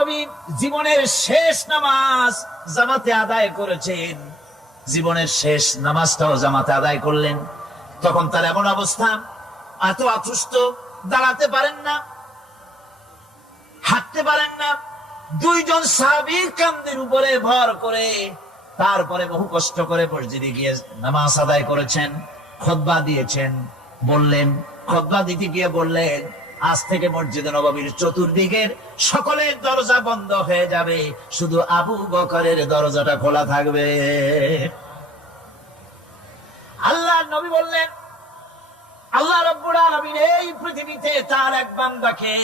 নবী জীবনের শেষ নামাজ জামাতে আদায় করেছেন, জীবনের শেষ নামাজটাও জামাতে আদায় করলেন। তখন তার এমন অবস্থা, এত অসুস্থ, দাঁড়াতে পারেন না, হাঁটতে পারেন না। দুইজন সাহাবীর কাঁধের উপরে ভর করে তারপরে বহু কষ্ট করে মসজিদে গিয়ে নামাজ আদায় করেছেন, খুতবা দিয়েছেন। বললেন, খুতবা দিতে গিয়ে বললেন, আজ থেকে মসজিদে নববীর চতুর্দিকের সকলের দরজা বন্ধ হয়ে যাবে, শুধু আবু বকরের দরজাটা খোলা থাকবে। আল্লাহর নবী বললেন, আল্লাহ রাব্বুল আলামিন এই পৃথিবীতে তার এক বান্দাকে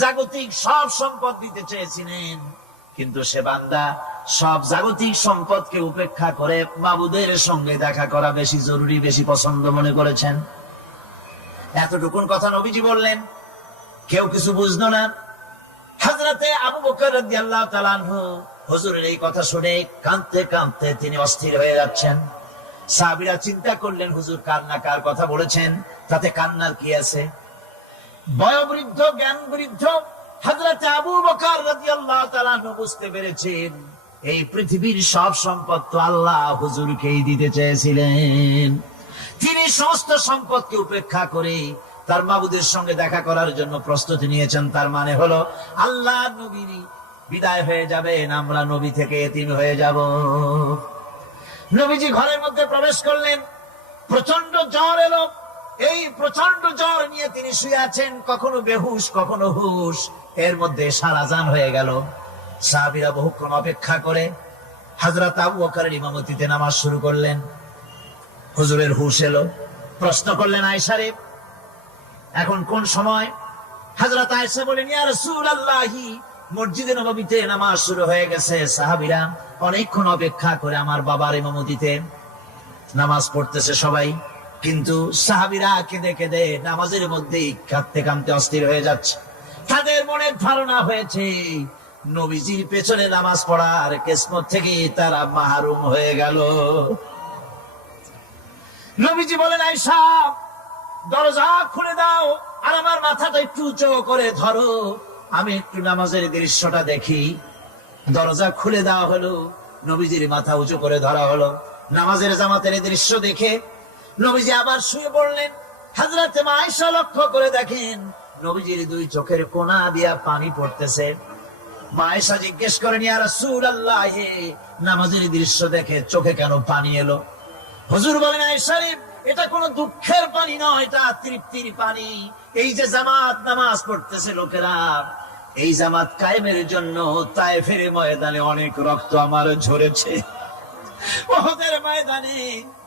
জাগতিক সব সম্পদ দিতে চেয়েছিলেন, কিন্তু সে বান্দা সব জাগতিক সম্পদকে উপেক্ষা করে মাবুদের সঙ্গে দেখা করা বেশি জরুরি, বেশি পছন্দ মনে করেছেন। এতটুকুন কথা নবীজি বললেন, কেউ কিছু বুঝলো না। হযরতে আবু বকর রাদিয়াল্লাহু তাআলা আনহু হুজুরের এই কথা শুনে কাঁদতে কাঁদতে তিনি অস্থির হয়ে যাচ্ছেন। সাহাবীরা চিন্তা করলেন, হুজুর কার কথা বলেছেন, তাতে কান্নার কি আছে? বয়োবৃদ্ধ, জ্ঞান বৃদ্ধ হযরতে আবু বকর রাদিয়াল্লাহু তাআলা আনহু বুঝতে পেরেছেন এই পৃথিবীর সব সম্পদ তো আল্লাহ হুজুরকেই দিতে চেয়েছিলেন। তিনি সমস্ত সম্পদকে উপেক্ষা করে তার মাবুদের সঙ্গে দেখা করার জন্য প্রস্তুতি নিয়েছেন। তার মানে হলো আল্লাহ নবী বিদায় হয়ে যাবেন, আমরা নবী থেকে এতিম হয়ে যাব। নবীজি ঘরের মধ্যে প্রবেশ করলেন, প্রচন্ড জ্বর এলো। এই প্রচন্ড জ্বর নিয়ে তিনি শুয়ে আছেন, কখনো বেহুশ কখনো হুশ। এর মধ্যে সারাজান হয়ে গেল। সাহাবীরা বহুক্ষণ অপেক্ষা করে হযরত আবু বকরের ইমামতিতে নামাজ শুরু করলেন। হুজুরের হুশ এলো, প্রশ্ন করলেন, আয়েশা রে, এখন কোন সময়? হযরত আয়েশা বলেন, ইয়া রাসূলুল্লাহি, মসজিদে নববীতে নামাজ শুরু হয়ে গেছে। সাহাবীরা অনেকক্ষণ অপেক্ষা করে আমার বাবার ইমামতিতে নামাজ পড়তেছে সবাই, কিন্তু সাহাবীরা কেঁদে কেঁদে নামাজের মধ্যেই কাঁদতে কাঁদতে অস্থির হয়ে যাচ্ছে। তাদের মনে ধারণা হয়েছে নবীজির পেছনে নামাজ পড়ার কিসমত থেকে তারা মাহরুম হয়ে গেল। নবীজি বলেন, আয়েশা, দরজা খুলে দাও আর আমার মাথাটা একটু উঁচু করে ধরো, আমি একটু নামাজের দৃশ্যটা দেখি। দরজা খুলে দেওয়া হলো, নবীজির মাথা উঁচু করে ধরা হলো। নামাজের জামাতের দৃশ্য দেখে নবীজি আবার শুয়ে পড়লেন। হযরত আয়েশা লক্ষ্য করে দেখেন নবীজির দুই চোখের কোনা দিয়া পানি পড়তেছে। আয়েশা জিজ্ঞেস করেন, ইয়া রাসূলুল্লাহ, নামাজের দৃশ্য দেখে চোখে কেন পানি এলো? হুজুর বলেন, আয়েশা রে, এটা কোনো দুঃখের পানি নয়, এটা তৃপ্তির পানি। এই যে জামাত নামাজ পড়তেছে লোকেরা, এই জামাত কায়েমের জন্য তায়েফের ময়দানে অনেক রক্ত আমার ঝরেছে, উহুদের ময়দানে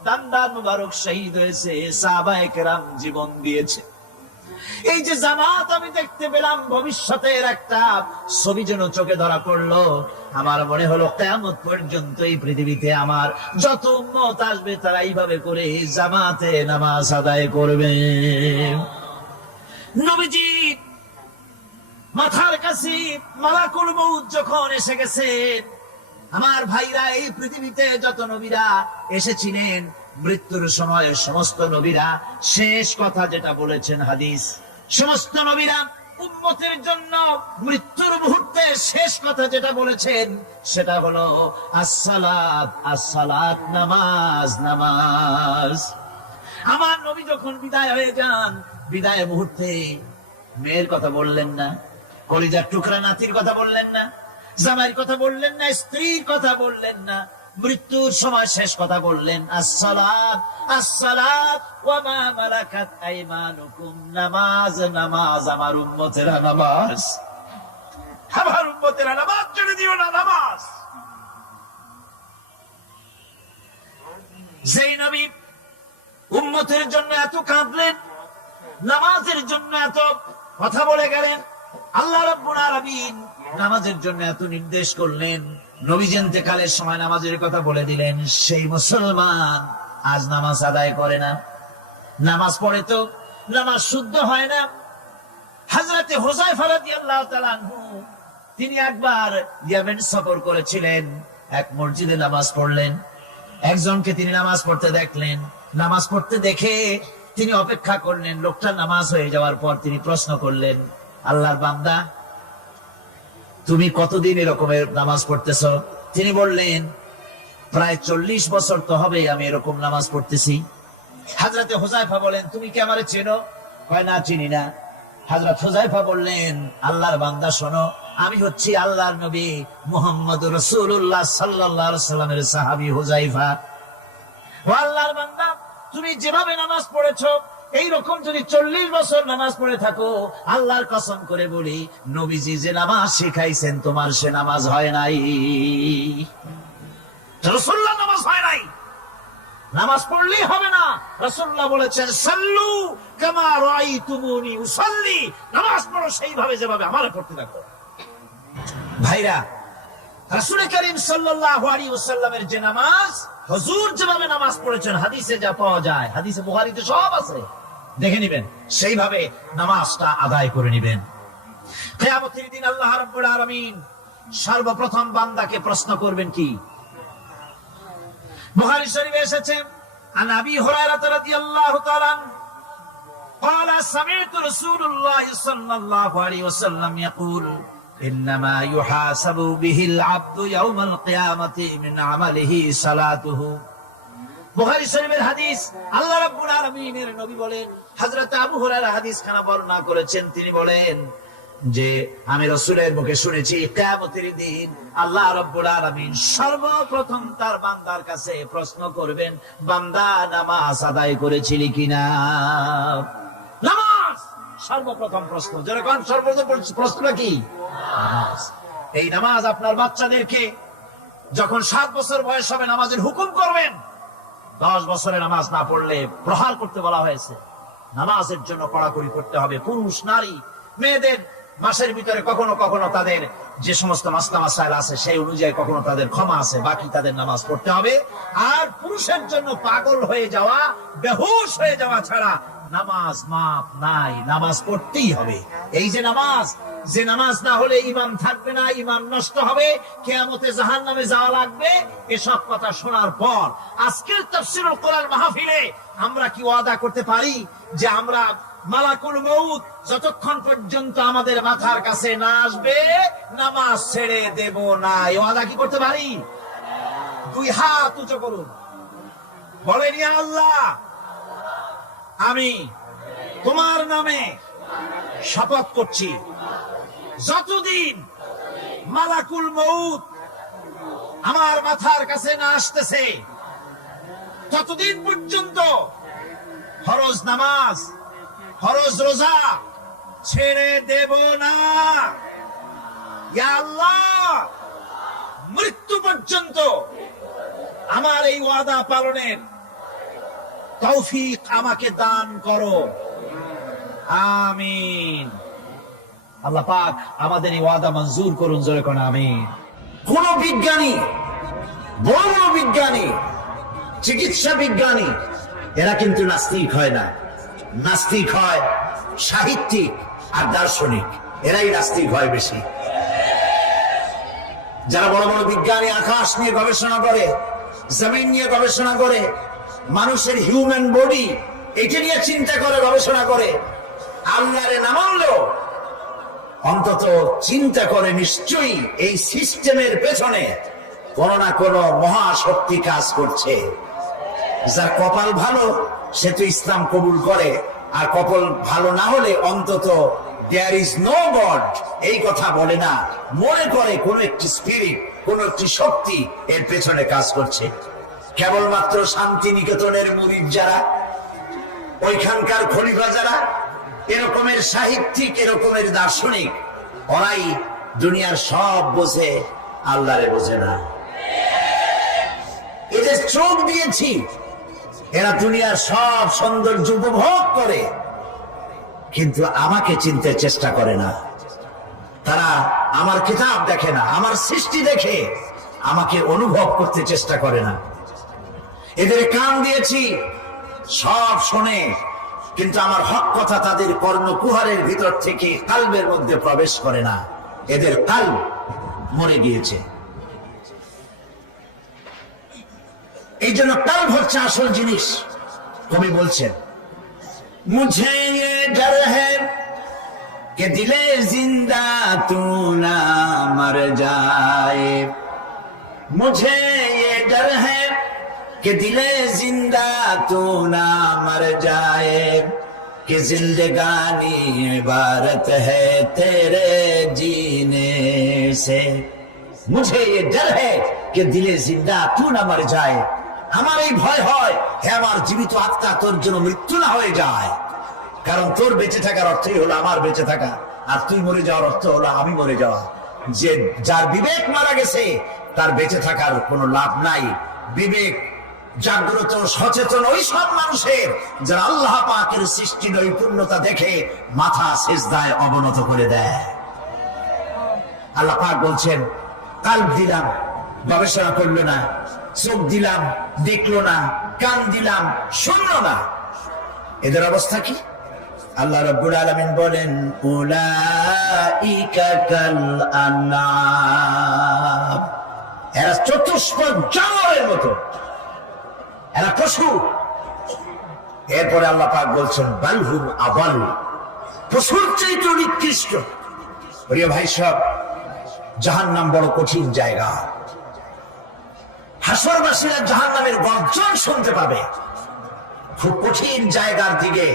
দান্দার মুবারক শহীদ হয়েছে, সাহাবায়ে কেরাম জীবন দিয়েছে। এই যে জামাত আমি দেখতে পেলাম, ভবিষ্যতের একটা ছবি যেন চোখে ধরা পড়লো। আমার মনে হলো কিয়ামত পর্যন্ত এই পৃথিবীতে আমার যত উম্মত আসবে তারা এইভাবে করে জামাতে নামাজ আদায় করবে। নবীজি মাথার কাছে মালাকুল মউত যখন এসে গেছে, আমার ভাইরা, এই পৃথিবীতে যত নবীরা এসেছিলেন মৃত্যুর সময় সমস্ত নবীরা শেষ কথা যেটা বলেছেন, হাদিস, সমস্ত নবীরা উম্মতের জন্য মৃত্যুর মুহূর্তে শেষ কথা যেটা বলেছেন সেটা হলো আসসালাত, আসসালাত, নামাজ, নামাজ। আমার নবী যখন বিদায় হয়ে যান, বিদায় মুহূর্তে মেয়ের কথা বললেন না, কলিজার টুকরা নাতির কথা বললেন না, জামাইয়ের কথা বললেন না, স্ত্রীর কথা বললেন না, মৃত্যুর সময় শেষ কথা বললেন, আসসালাত, আসসালাত ওয়া মা মালাকাত আইমানুকুম, নামাজ, নামাজ, আমার উম্মতেরা নামাজ, আমার উম্মতেরা নামাজ ছেড়ে দিও না, নামাজ। যেই নবী উম্মতের জন্য এত কাঁদলেন, নামাজের জন্য এত কথা বলে গেলেন, আল্লাহ রাব্বুল আলামিন নামাজের জন্য এত নির্দেশ করলেন, নবীজি ইন্তেকালের সময় নামাজের কথা বলে দিলেন, সেই মুসলমান আজ নামাজ আদায় করে না, নামাজ পড়ে তো নামাজ শুদ্ধ হয় না। হযরতে হুযায়ফা রাদিয়াল্লাহু তাআলা আনহু তিনি একবার ইয়েমেন সফর করেছিলেন, এক মসজিদে নামাজ পড়লেন, একজনকে তিনি নামাজ পড়তে দেখলেন, নামাজ পড়তে দেখে তিনি অপেক্ষা করলেন, লোকটা নামাজ হয়ে যাওয়ার পর তিনি প্রশ্ন করলেন, আল্লাহর বান্দা, তুমি কতদিন এরকমের নামাজ পড়তেছ? তিনি বললেন, প্রায় 40 বছর তো হবে আমি এরকম নামাজ পড়তেছি। হযরতে হুযায়ফা বলেন, তুমি কি আমারে চেনো? কয়, না, চিনি না। হযরত হুযায়ফা বললেন, আল্লাহর বান্দা শোনো, আমি হচ্ছি আল্লাহর নবী মুহাম্মদুর রাসূলুল্লাহ সাল্লাল্লাহু আলাইহি সাল্লামের সাহাবী হুযায়ফা। ও আল্লাহর বান্দা, তুমি যেভাবে নামাজ পড়েছো এইরকম যদি 40 বছর নামাজ পড়ে থাকো, আল্লাহর কসম করে বলি, নবীজি যে নামাজ শিখাইছেন তোমার সে নামাজ হয় নাই। রাসূলুল্লাহ নামাজ হয় নাই, নামাজ পড়লেই হবে না। রাসূলুল্লাহ বলেছেন, সাল্লু কামা রাআইতুমুনি উসাল্লি, নামাজ পড়ো সেইভাবে যেভাবে আমারে পড়তে দেখো। ভাইরা, রাসূল করিম সাল্লাল্লাহু আলাইহি ওয়াসাল্লামের যে নামাজ, হুজুর যেভাবে নামাজ পড়েছেন হাদিসে যা পাওয়া যায়, হাদিসে বুখারীতে সব আছে, দেখে নিবেন, সেইভাবে নামাজটা আদায় করে নিবেন। কিয়ামতের দিন আল্লাহ রাব্বুল আলামিন সর্বপ্রথম বান্দাকে প্রশ্ন করবেন কি? বুখারী শরীফে এসেছে, আন আবি হুরায়রা রাদিয়াল্লাহু তাআলা قال سمعت رسول الله صلى الله عليه وسلم يقول إنما يحاسب به العبد يوم القيامة من عمله صلاته। বুখারী শরীফের হাদিস, আল্লাহ রাব্বুল আলামিনের নবী বলেন, হযরত আবু হুরায়রা হাদিস খানা বর্ণনা করেছেন, তিনি বলেন যে আমি রাসূলের মুখে শুনেছি, কিয়ামতের দিন আল্লাহ রাব্বুল আলামিন সর্বপ্রথম তার বান্দার কাছে প্রশ্ন করবেন, বান্দা নামাজ আদায় করেছিলি কিনা? নামাজ সর্বপ্রথম প্রশ্ন। যেরকম সর্বপ্রথম প্রশ্নটা কি? নামাজ। এই নামাজ আপনার বাচ্চাদেরকে যখন 7 বছর বয়স হবে নামাজের হুকুম করবেন। 10 বছরে নামাজ না পড়লে প্রহার করতে বলা হয়েছে। নামাজের জন্য কড়াকড়ি করতে হবে। পুরুষ নারী মেয়েদের মাসের ভিতরে কখনো কখনো তাদের যে সমস্ত মাসলা মাসাইল আছে সেই অনুযায়ী কখনো তাদের ক্ষমা আছে, বাকি তাদের নামাজ পড়তে হবে। আর পুরুষের জন্য পাগল হয়ে যাওয়া, বেহুশ হয়ে যাওয়া ছাড়া নামাজ মাপ নাই, নামাজ পড়তেই হবে। এই যে নামাজ না হলে ইমান থাকবে না, ইমান নষ্ট হবে, কিয়ামতে জাহান্নামে যাওয়া লাগবে। এসব কথা শোনার পর আজকের তাফসীরুল কোরআন মাহফিলে আমরা কি ওয়াদা করতে পারি যে আমরা মালাকুল মউত যতক্ষণ পর্যন্ত আমাদের মাথার কাছে না আসবে নামাজ ছেড়ে দেব না? এই ওয়াদা কি করতে পারি? 2 হাত উঁচু করুন, বলেন, ইয়া আল্লাহ, আমি তোমার নামে শপথ করছি, যতদিন মালাকুল মউত আমার মাথার কাছে না আসতেছে ততদিন পর্যন্ত ফরজ নামাজ, ফরজ রোজা ছেড়ে দেব না। ইয়া আল্লাহ, মৃত্যু পর্যন্ত আমার এই ওয়াদা পালনের তৌফিক আমাকে দান করো, আমিন। আল্লাহ পাক আমাদের এই ওয়াদা মঞ্জুর করুন, জোরে কোন আমিন। কোন বিজ্ঞানী, বড় বিজ্ঞানী, চিকিৎসা বিজ্ঞানী, এরা কিন্তু নাস্তিক হয় না। নাস্তিক হয় সাহিত্যিক আর দার্শনিক, এরাই নাস্তিক হয় বেশি। যারা বড় বড় বিজ্ঞানী আকাশ নিয়ে গবেষণা করে, জমিন নিয়ে গবেষণা করে, মানুষের হিউম্যান বডি এটা নিয়ে চিন্তা করে, গবেষণা করে, আল্লাহরে না মানলেও অন্তত চিন্তা করে নিশ্চয়ই এই সিস্টেমের পেছনে কোন না কোন মহাশক্তি কাজ করছে। যার কপাল ভালো সে তো ইসলাম কবুল করে, আর কপাল ভালো না হলে অন্তত দেয়ার ইজ নো গড এই কথা বলে না, মনে করে কোন একটি স্পিরিট, কোন একটি শক্তি এর পেছনে কাজ করছে। কেবলমাত্র শান্তিনিকেতনের মুরিদ যারা, ওইখানকার খলিফা যারা, এরকমের সাহিত্যিক, এরকমের দার্শনিক, ওরাই দুনিয়ার সব বোঝে, আল্লাহরে বোঝে না। এদের চোখ দিয়েছি, এরা দুনিয়ার সব সৌন্দর্য উপভোগ করে, কিন্তু আমাকে চিনতে চেষ্টা করে না। তারা আমার কিতাব দেখে না, আমার সৃষ্টি দেখে আমাকে অনুভব করতে চেষ্টা করে না। এদের কান দিয়েছি, সব শোনে, কিন্তু আমার হক কথা তাদের কর্ণকুহারের ভিতর থেকে কালবের মধ্যে প্রবেশ করে না। এদের কাল মরে গিয়েছে। এই জন্য কাল হচ্ছে আসল জিনিস। কবি বলছেন, মুঝে ইয়ে ডর হ্যায় कि दिले जिंदा तू ना मर जाए मुझे ये डर है कि दिले जिंदा तू ना मर जाए कि जिंदगानी इबारत है तेरे जीने से मुझे ये डर है कि दिले जिंदा तू ना मर जाए আমার এই ভয় হয় হে আমার জীবিত আত্মা তোর জন্য মৃত্যু না হয়ে যায় কারণ তোর বেঁচে থাকার অর্থই হলো আমার বেঁচে থাকা আর তুই মরে যাওয়ার অর্থ হলো আমি মরে যাওয়া যে যার বিবেক মারা গেছে তার বেঁচে থাকার কোনো লাভ নাই বিবেক জাগ্রত সচেতন ওই সব মানুষের যারা আল্লাহ পাকের সৃষ্টি নৈপুণ্যতা দেখে মাথা সিজদায় অবনত করে দেয় আল্লাহ পাক বলছেন কাল্ব দিলাম গবেষণা করলো না চোখ দিলাম দেখলো না কান দিলাম শুনলো না এদের অবস্থা কি আল্লাহ রাব্বুল আলামিন বলেন উলাইকা কাল আনআম এরা চতুষ্পদ জানোয়ারের মতো এরা পশু এরপরে আল্লাহ পাক বলছেন বালহুম আবাল পশুর চাইতে নিকৃষ্ট প্রিয় ভাই সব জাহান্নাম বড় কঠিন জায়গা হাসরবাসীরা জাহান্নামের গর্জন শুনতে পাবে খুব কঠিন জায়গার দিকে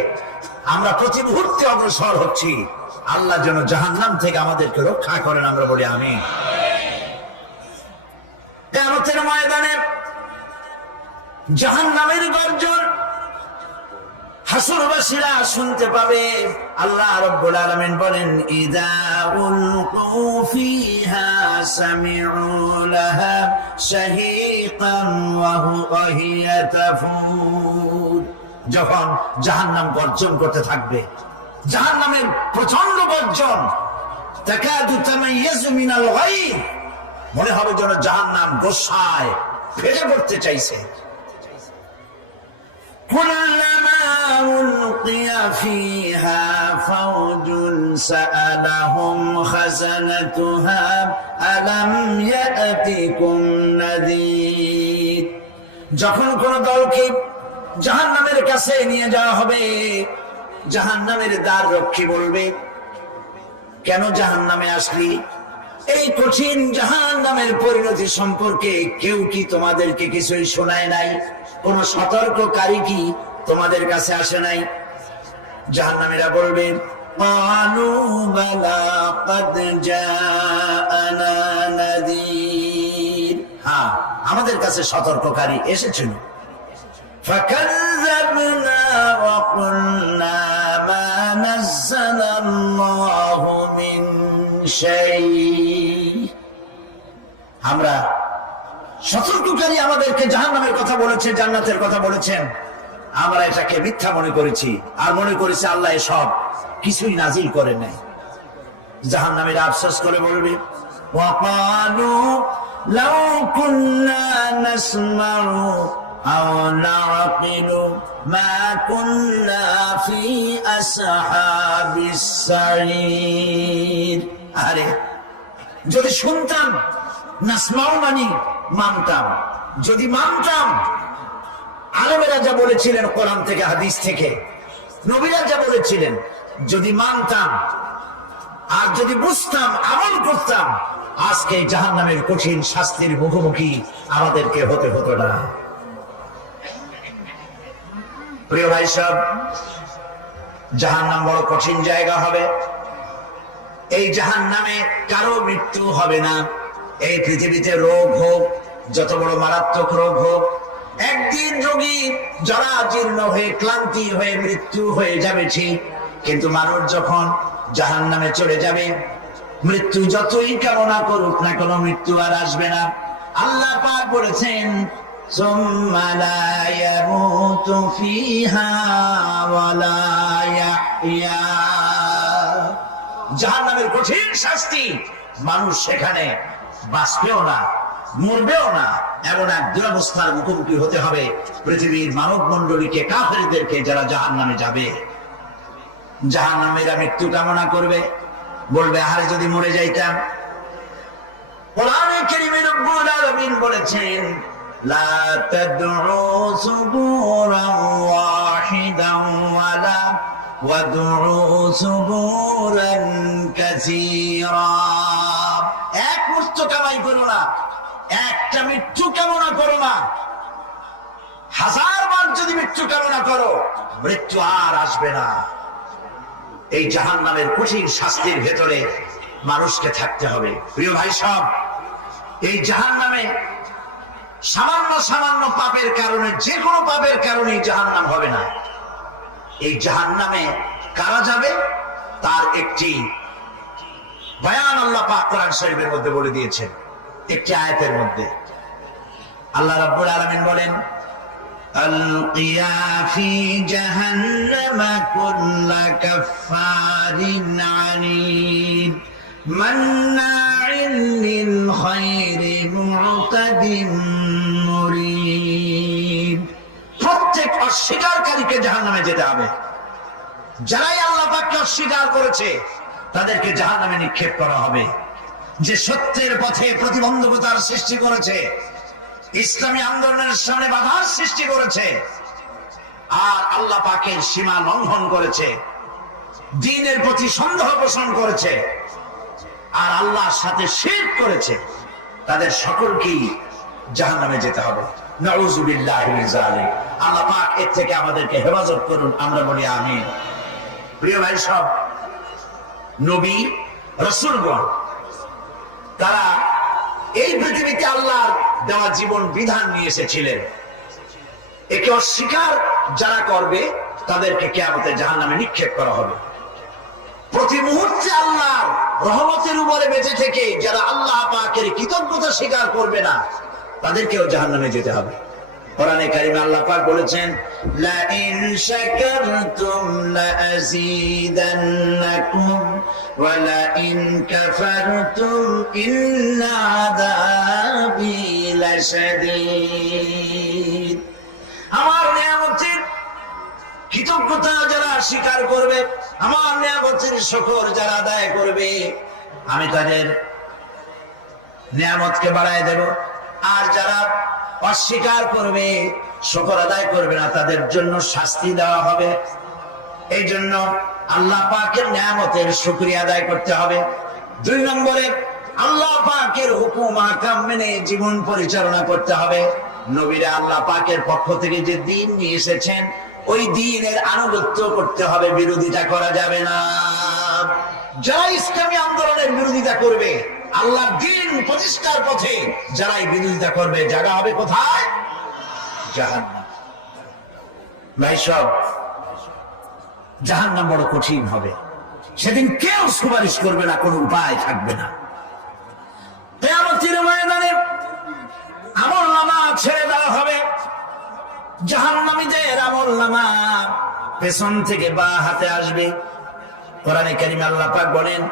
আমরা প্রতি মুহূর্তে অগ্রসর হচ্ছি আল্লাহ যেন জাহান্নাম থেকে আমাদেরকে রক্ষা করেন আমরা বলি আমিন কিয়ামতের ময়দানে জাহান্নামের গর্জন হাসরবাসীরা শুনতে পাবে আল্লাহ রাব্বুল আলামিন বলেন ইযা উলকু ফিহা সামিউ লাহা শাহীকান ওয়া হিয়া তাফুর যখন জাহান্নাম গর্জন করতে থাকবে জাহান্নামের প্রচন্ড গর্জন তাকাদু তামাইয়াজু মিনাল গায়ব মনে হবে যেন জাহান্নাম গোসায় ফেটে পড়তে চাইছে كلما ألقي فيها فوج سألهم خزنتها ألم يأتكم نذير যখন কোন দলকে জাহান্নামের কাছে নিয়ে যাওয়া হবে জাহান্নামের দ্বার রক্ষী বলবে কেন জাহান্নামে আসলি এই কঠিন জাহান্নামের পরিণতি সম্পর্কে কেউ কি তোমাদেরকে কিছুই শোনায় নাই কোন সতর্ককারী কি তোমাদের কাছে আসে নাই জাহান্নামীরা বলবে ক্বালু বালা ক্বাদ জাআনা নাযীর হ্যাঁ আমাদের কাছে সতর্ককারী এসেছিল ফাকাযযাবনা ওয়া কুলনা মা নাযালাল্লাহু মিন শাই আমরা সতর্ককারী আমাদেরকে জাহান্নামের কথা বলেছে জান্নাতের কথা বলেছেন আমরা এটাকে মিথ্যা মনে করেছি আর মনে করেছি আল্লাহ সব কিছুই নাজিল করে নাই জাহান্নামীরা আফসোস করে বলবে ওয়াকালু লাউ কুননা নাসমাউ আও নাআকিলু মা কুননা ফি আসহাবিস সাঈর আরে যদি শুনতাম নাসমাউ মানি মানতাম যদি মানতাম আলেমেরা যা বলেছিলেন কোরআন থেকে হাদিস থেকে নবীরা যা বলেছিলেন যদি মানতাম আর যদি বুঝতাম আমল করতাম আজকে জাহান্নামের কঠিন শাস্তির মুখোমুখি আমাদেরকে হতে হতো না প্রিয় ভাই সব জাহান্নাম বড় কঠিন জায়গা হবে এই জাহান্নামে কারো মৃত্যু হবে না এই পৃথিবীতে রোগ হোক যত বড় মারাত্মক রোগ হোক একদিন রোগী জরাজীর্ণ হয়ে ক্লান্তি হয়ে মৃত্যু হয়ে যাবে ঠিক কিন্তু মানুষ যখন জাহান্নামে চলে যাবে মৃত্যু যতই কামনা করুক না কোনো মৃত্যু আর আসবে না আল্লাহ পাক বলেছেন সুম্মা লা ইয়ামুতু ফিহা ওয়া লা ইয়াহইয়া জাহান্নামের কঠিন শাস্তি মানুষ সেখানে বাঁচবেও না মরবেও না এমন এক দুরবস্থার মুখোমুখি হতে হবে পৃথিবীর মানব মণ্ডলীকে কাফেরদেরকে যারা জাহান্নামে যাবে জাহান্নামীরা মৃত্যু কামনা করবে বলবে আরে যদি মরে যাইতাম কোরআনে কারীমে রব্বুল আলামিন বলেছেন লা তাদউ সুবুরান ওয়াহিদান ওয়ালা ওয়াদউ সুবুরান কাসীরা এক মৃত্যু কামাই করো না, একটা মৃত্যু কামনা করো না। 1000 বার যদি মৃত্যু কামনা করো, মৃত্যু আর আসবে না। এই জাহান্নামের কঠিন শাস্তির ভেতরে মানুষকে থাকতে হবে। প্রিয় ভাই সব, এই জাহান্নামে সামান্য সামান্য পাপের কারণে, যে কোনো পাপের কারণে জাহান্নাম হবে না। এই জাহান্নামে কারা যাবে তার একটি বয়ান আল্লাহ পাক কোরআন শরীফের মধ্যে বলে দিয়েছেন। একটি আয়াতের মধ্যে আল্লাহ রাব্বুল আলামিন বলেন, আলকিয়া ফি জাহান্নাম কুল্লা কাফফারিন আনিদ মান্নাইন লিল খায়রি মু'তাদিন মুরিদ। প্রত্যেক অস্বীকারীকে জাহান্নামে যেতে হবে। যারাই আল্লাহ পাককে অস্বীকার করেছে তাদেরকে জাহান্নামে নিক্ষেপ করা হবে। যে সত্যের পথে প্রতিবন্ধকতার সৃষ্টি করেছে, ইসলামী আন্দোলনের সামনে বাধার সৃষ্টি করেছে, আর আল্লাহ পাকের সীমা লঙ্ঘন করেছে, দ্বীনের প্রতি সন্দেহ পোষণ করেছে, আর আল্লাহর সাথে শিরক করেছে, তাদের সকলকেই জাহান্নামে যেতে হবে। নাউযুবিল্লাহি মিন যালিক। আল্লাহ পাক এর থেকে আমাদেরকে হেফাজত করুন, আমরা বলি আমিন। প্রিয় ভাই সব, নবী রাসূলগণ তারা এই পৃথিবীতে আল্লাহর দেওয়া জীবন বিধান নিয়ে এসেছিলেন। একে অস্বীকার যারা করবে তাদেরকে কিয়ামতে জাহান্নামে নিক্ষেপ করা হবে। প্রতি মুহূর্তে আল্লাহর রহমতের উপরে বেঁচে থেকে যারা আল্লাহ পাকের কৃতজ্ঞতা স্বীকার করবে না তাদেরকেও জাহান্নামে যেতে হবে। কোরআনে কারিমে আল্লাহ পাক বলেছেন, লা ইন শাকারতুম লাযীদান্নাকুম ওয়া লা ইন কাফারতুম ইন্না আযাবি লাশাদীদ। আমার নিয়ামতের কৃতজ্ঞতা যারা স্বীকার করবে, আমার নিয়ামতের শুকর যারা আদায় করবে, আমি তাদের নিয়ামতকে বাড়ায় দেব। আর যারা অস্বীকার করবে, শুকর আদায় করবে না, তাদের জন্য শাস্তি দেওয়া হবে। এই জন্য আল্লাহ পাকের নিয়ামতের শুকরিয়া আদায় করতে হবে। 2 নম্বরে আল্লাহ পাকের হুকুম আহকাম মেনে জীবন পরিচালনা করতে হবে। নবীরা আল্লাহ পাকের পক্ষ থেকে যে দ্বীন নিয়ে এসেছেন, ওই দ্বীনের আনুগত্য করতে হবে, বিরোধিতা করা যাবে না। যারা ইসলামী আন্দোলনের বিরোধিতা করবে, আল্লাহর দ্বীন প্রতিষ্ঠার পথে যারাই বিরোধিতা করবে, জায়গা হবে কোথায়? জাহান্নাম। ভাই সব, জাহান্নাম বড় কঠিন হবে। সেদিন কেউ সুপারিশ করবে না, কোনো উপায় থাকবে না। কিয়ামতের ময়দানে আমলনামা ছেড়ে দেওয়া হবে। জাহান্নামীদের আমলনামা পেছন থেকে বাঁ হাতে আসবে। কোরআনে কারিমে আল্লাহ পাক বলেন,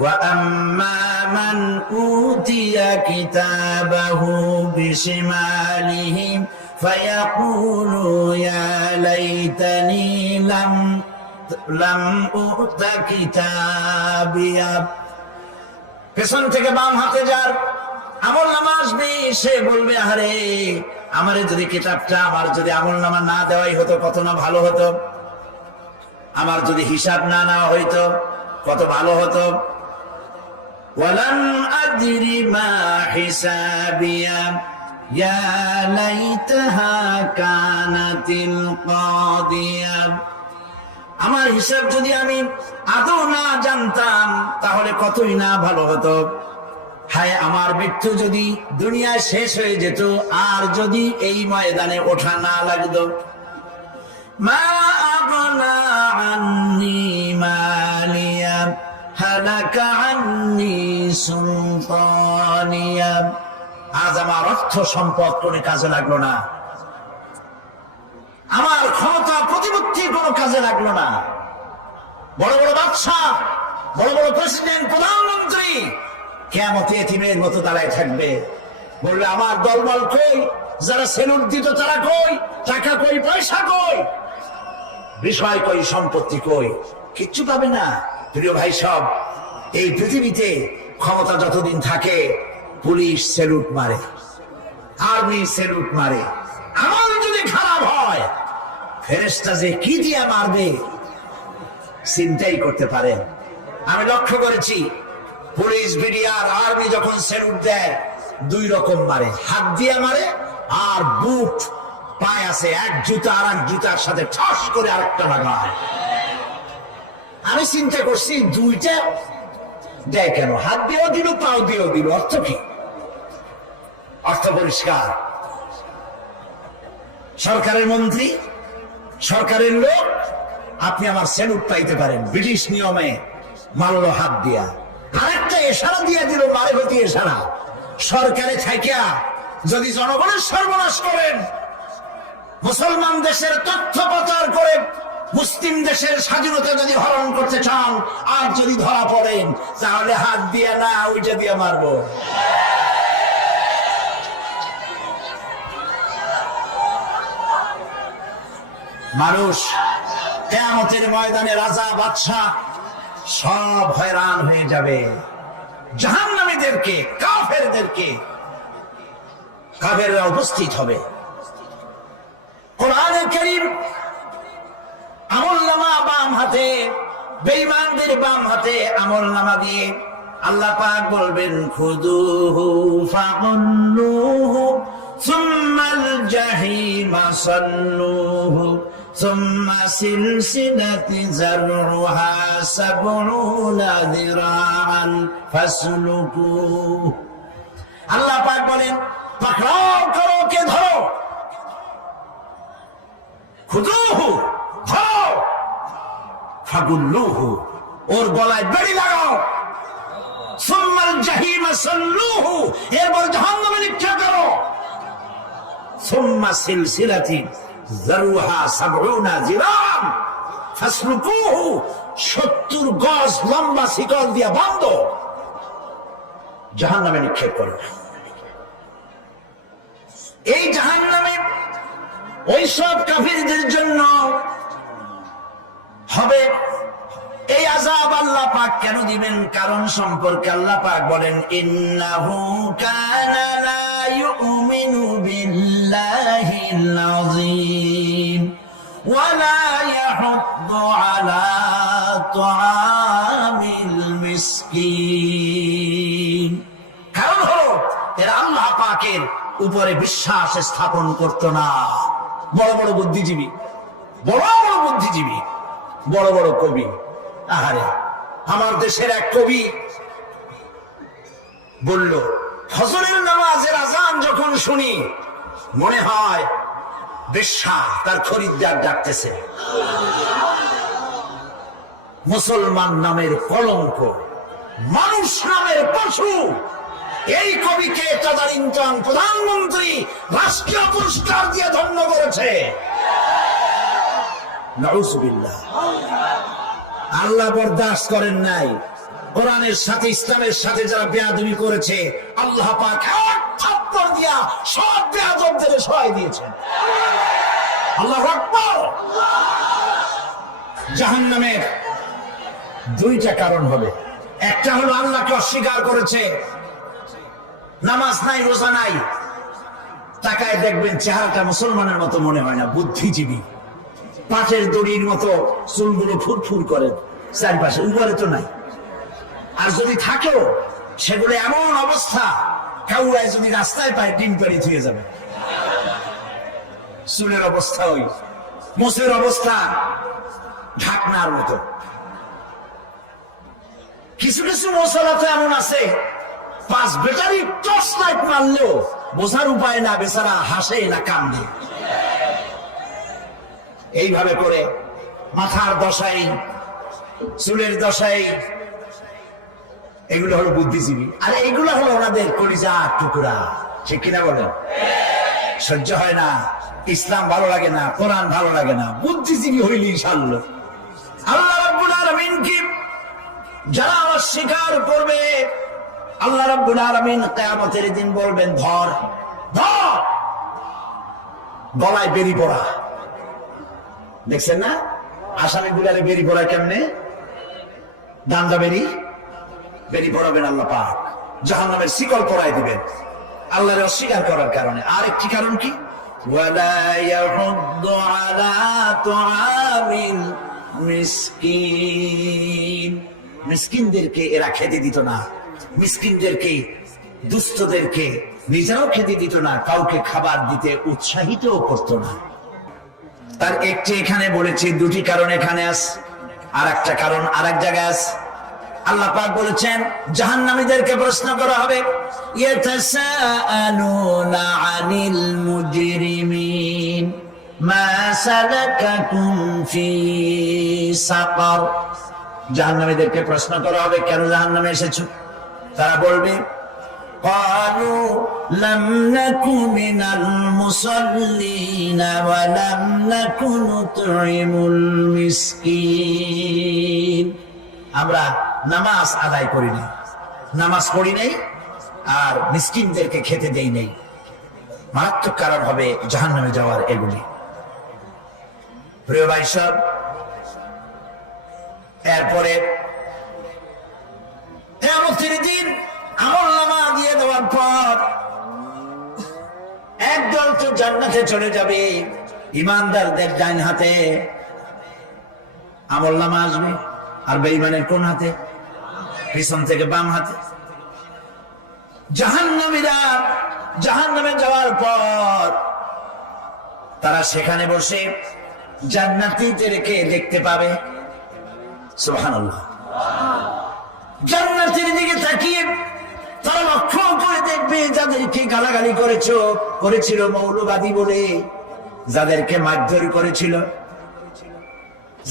ওয়া আম্মা মান উতিয়া কিতাবাহু বিশিমালিহি ফায়াকুলু ইয়া লাইতানি লাম উতা কিতাবিয়া। পেছন থেকে বাম হাতে যার আমলনামা আসবে, সে বলবে, আরে আমারে যদি কিতাবটা, আমার যদি আমলনামা না দেওয়াই হতো কত না ভালো হতো, আমার যদি হিসাব না নেওয়া হইতো কত ভালো হতো। ওয়ালাম আদরি মা হিসাবিয়া ইয়া লাইতাহা কানাতিল কাদিয়া। আমার হিসাব যদি আমি আদৌ না জানতাম তাহলে কতই না ভালো হতো। হায়, আমার মৃত্যু যদি দুনিয়ায় শেষ হয়ে যেত, আর যদি এই ময়দানে ওঠা না লাগতো। মা আগনা আন্নি মালিয়া হালাকা আন্নি সুলতানিয়া। আজ আমার অর্থ সম্পদ কোনো কাজে লাগলো না, আমার ক্ষমতা প্রতিপত্তি কোনো কাজে লাগলো না। বড় বড় বাদশাহ, বড় বড় প্রেসিডেন্ট, প্রধানমন্ত্রী কিয়ামতে এতিমের মতো দাঁড়ায় থাকবে, বলবে, আমার দলবল কই, যারা সেলুট দিত তারা কই, টাকা কই, পয়সা কই, বিষয় কই, সম্পত্তি কই, কিচ্ছু পাবে না। প্রিয় ভাই সব, এই পৃথিবীতে ক্ষমতা যতদিন থাকে, পুলিশ সেলুট মারে, আর্মি সেলুট মারে। আমল যদি খারাপ হয়, ফেরেশতা যে কি দিয়ে মারবে চিন্তাই করতে পারেন। আমি লক্ষ্য করেছি, পুলিশ, বিডিআর, আর্মি যখন স্যালুট দেয় দুই রকম মারে, হাত দিয়ে মারে আর বুট পায় আছে এক জুতা আর এক জুতার সাথে ঠাস করে আরেকটা লাগায়। আমি চিন্তা করছি দুইটা দেয় কেন, হাত দিয়েও দিল পাও দিয়েও দিল, অর্থ কি? অর্থ পরিষ্কার। সরকারের মন্ত্রী, সরকারের লোক, আপনি আমার স্যালুট পাইতে পারেন, ব্রিটিশ নিয়মে মারলো হাত দিয়া, আরেকটা ইশারা দিয়ে দিল, মারে হতি ইশারা। সরকারে থাকিয়া যদি জনগণের সর্বনাশ করেন, মুসলমান দেশের তথ্য প্রচার করে মুসলিম দেশের স্বাধীনতা যদি হরণ করতে চান, আর যদি ধরা পড়েন, তাহলে হাত দিয়ে না ওইটা দিয়ে মারবো। মানুষ কিয়ামতের ময়দানে রাজা বাদশাহ সব হয়রান হয়ে যাবে। জাহান্নামীদেরকে, কাফেরদেরকে, কাফেররা উপস্থিত হবে। কোরআনে কারীম আমলনামা বাম হাতে, বেঈমানদের বাম হাতে আমলনামা দিয়ে আল্লাহ পাক বলবেন, খুদুহু ফাগুল্লুহু সুম্মাল জাহিমা সাল্লুহু সুম্মা সিলসিলাতি যারউহা সাবউনা যিরাআন ফাসলুকুহু। আল্লাহ পাক বলেন, পাকড়াও করো, কে ধরো, খুদুহু ধরো, ফাগুল্লুহু ওর গলায় বেড়ি লাগাও, সুম্মাল জাহিমা সাল্লুহু এরপর জাহান্নামে নিক্ষেপ করো, সুম্মা সিলসিলাতি যারউহা সাবউনা যিরাআন ফাসলুকুহু 70 গজ লম্বা শিকল দিয়া বাঁধো, জাহান্নামে নিক্ষেপ করো। এই জাহান্নামে ওই সব কাফিরদের জন্য হবে এই আযাব। আল্লাহ পাক কেন দিবেন কারণ সম্পর্কে আল্লাহ পাক বলেন, ইন্নাহু কানা লা ইউমিনু বিল্লাহিল আযীম ওয়া লা ইয়াহুদ্দু আলা তুআমিল মিসকিন। কারণ হলো এরা আল্লাহ পাকের উপরে বিশ্বাস স্থাপন করত না। বড় বড় বুদ্ধিজীবী, বড় বড় বুদ্ধিজীবী, বড় বড় কবি, আহারে আমার দেশের এক কবি বলল, ফজরের নামাজের আযান যখন শুনি মনে হয় বেশ্যা তার খরিদ্দার ডাকতেছে। মুসলমান নামের কলঙ্ক, মানুষ নামের পশু। এই কবিকে তদানীন্তন প্রধানমন্ত্রী রাষ্ট্রীয় পুরস্কার দিয়ে ধন্য করেছে। নাউযুবিল্লাহ। আল্লাহ বরদাস্ত করেন নাই। কোরআনের সাথে ইসলামের সাথে যারা বেয়াদবি করেছে, আল্লাহ পাক এক থাপ্পড় দিয়া সব বেয়াদবদের সহায় দিয়েছেন। আল্লাহু আকবার। জাহান্নামের দুইটা কারণ হবে। একটা হলো আল্লাহকে অস্বীকার করেছে, নামাজ নাই, রোজা নাই, তাকায় দেখবেন চেহারাটা মুসলমানের মতো মনে হয় না, বুদ্ধিজীবী, পাটের দড়ির মতো চুলগুলো ফুরফুর করে চারপাশে, উপরে তো নাই। আর যদি থাকেও সেগুলো এমন অবস্থা, কাউরায় যদি রাস্তায় পায় ডিম পেড়ে ধুয়ে যাবে। চুলের অবস্থা ওই, মোষের অবস্থা ঢাকনার মতো। কিছু কিছু মশলা তো এমন আছে, 5 ব্যাটারি টর্চ লাইট মারলেও বোঝার উপায় না, বেচারা হাসে না কান্দে। এইভাবে করে মাথার দশাই, চুলের দশাই, এগুলো হলো বুদ্ধিজীবী। আর এগুলো হলো ওনাদের কলিজা টুকরা। ঠিক কিনা বলেন? সহ্য হয় না, ইসলাম ভালো লাগে না, কোরআন ভালো লাগে না, বুদ্ধিজীবী হইলি ইনশাআল্লাহ। আল্লাহ রাব্বুল আলামিন কি যারা অস্বীকার করবে, আল্লাহ রাব্বুল আলামিন কিয়ামতের দিন বলবেন, ধর ধর, গলায় বেরি পড়া। দেখছেন না আসামি গুলারে বেরি পড়া কেমনে? দান্দা বেরি, বেরি পড়াবেন আল্লাহ পাক, জাহান্নামের শিকল পরায় দিবেন আল্লাহর অস্বীকার করার কারণে। আর একটি কারণ কি? ওয়ালা ইয়াহুদ্দু আলা তুআমিল মিসকিন। মিসকিনদেরকে এরা খেতে দিত না, মিসকিনদেরকে, দুস্থদেরকে নিজেরাও খেতে দিত না, কাউকে খাবার দিতে উৎসাহিতও করত না। তার একটি এখানে বলেছি, দুটি কারণ এখানে আছে, আর একটা কারণ আর এক জায়গায় আছে। আল্লাহ পাক বলেছেন জাহান্নামীদেরকে প্রশ্ন করা হবে, ইয়াতাসাআলুনা আনিল মুজরিমিন মা সালাকাকুম ফি সাকার। জাহান্নামীদেরকে প্রশ্ন করা হবে, কেন জাহান্নামে এসেছো? তারা বলবে ক্বালু লাম নাকু মিনাল মুসাল্লিনা ওয়া লাম নাকু নুতঈমুল মিসকিন। আমরা নামাজ আদায় করি নাই, নামাজ পড়ি নাই, আর মিসকিনদেরকে খেতে দেই নাই। মারাত্মক কারণ হবে জাহান্নামে যাওয়ার এগুলি। প্রিয় ভাই সব, এরপরে কিয়ামতের দিন আমলনামা দিয়ে দেওয়ার পর একদল তো জান্নাতে চলে যাবে, ইমানদারদের ডান হাতে আমলনামা আসবে, আর বেঈমানের কোন হাতে? পিছন থেকে বাম হাতে। জাহান্নামীরা জাহান্নামে যাওয়ার পর তারা সেখানে বসে জান্নাতীদেরকে দেখতে পাবে। সুবহানাল্লাহ। জান্নাতের দিকে তাকিয়ে তারা লক্ষ্য করে দেখবে যাদেরকে গালাগালি করেছিল মৌলবাদী বলে, যাদেরকে মারধর করেছিল,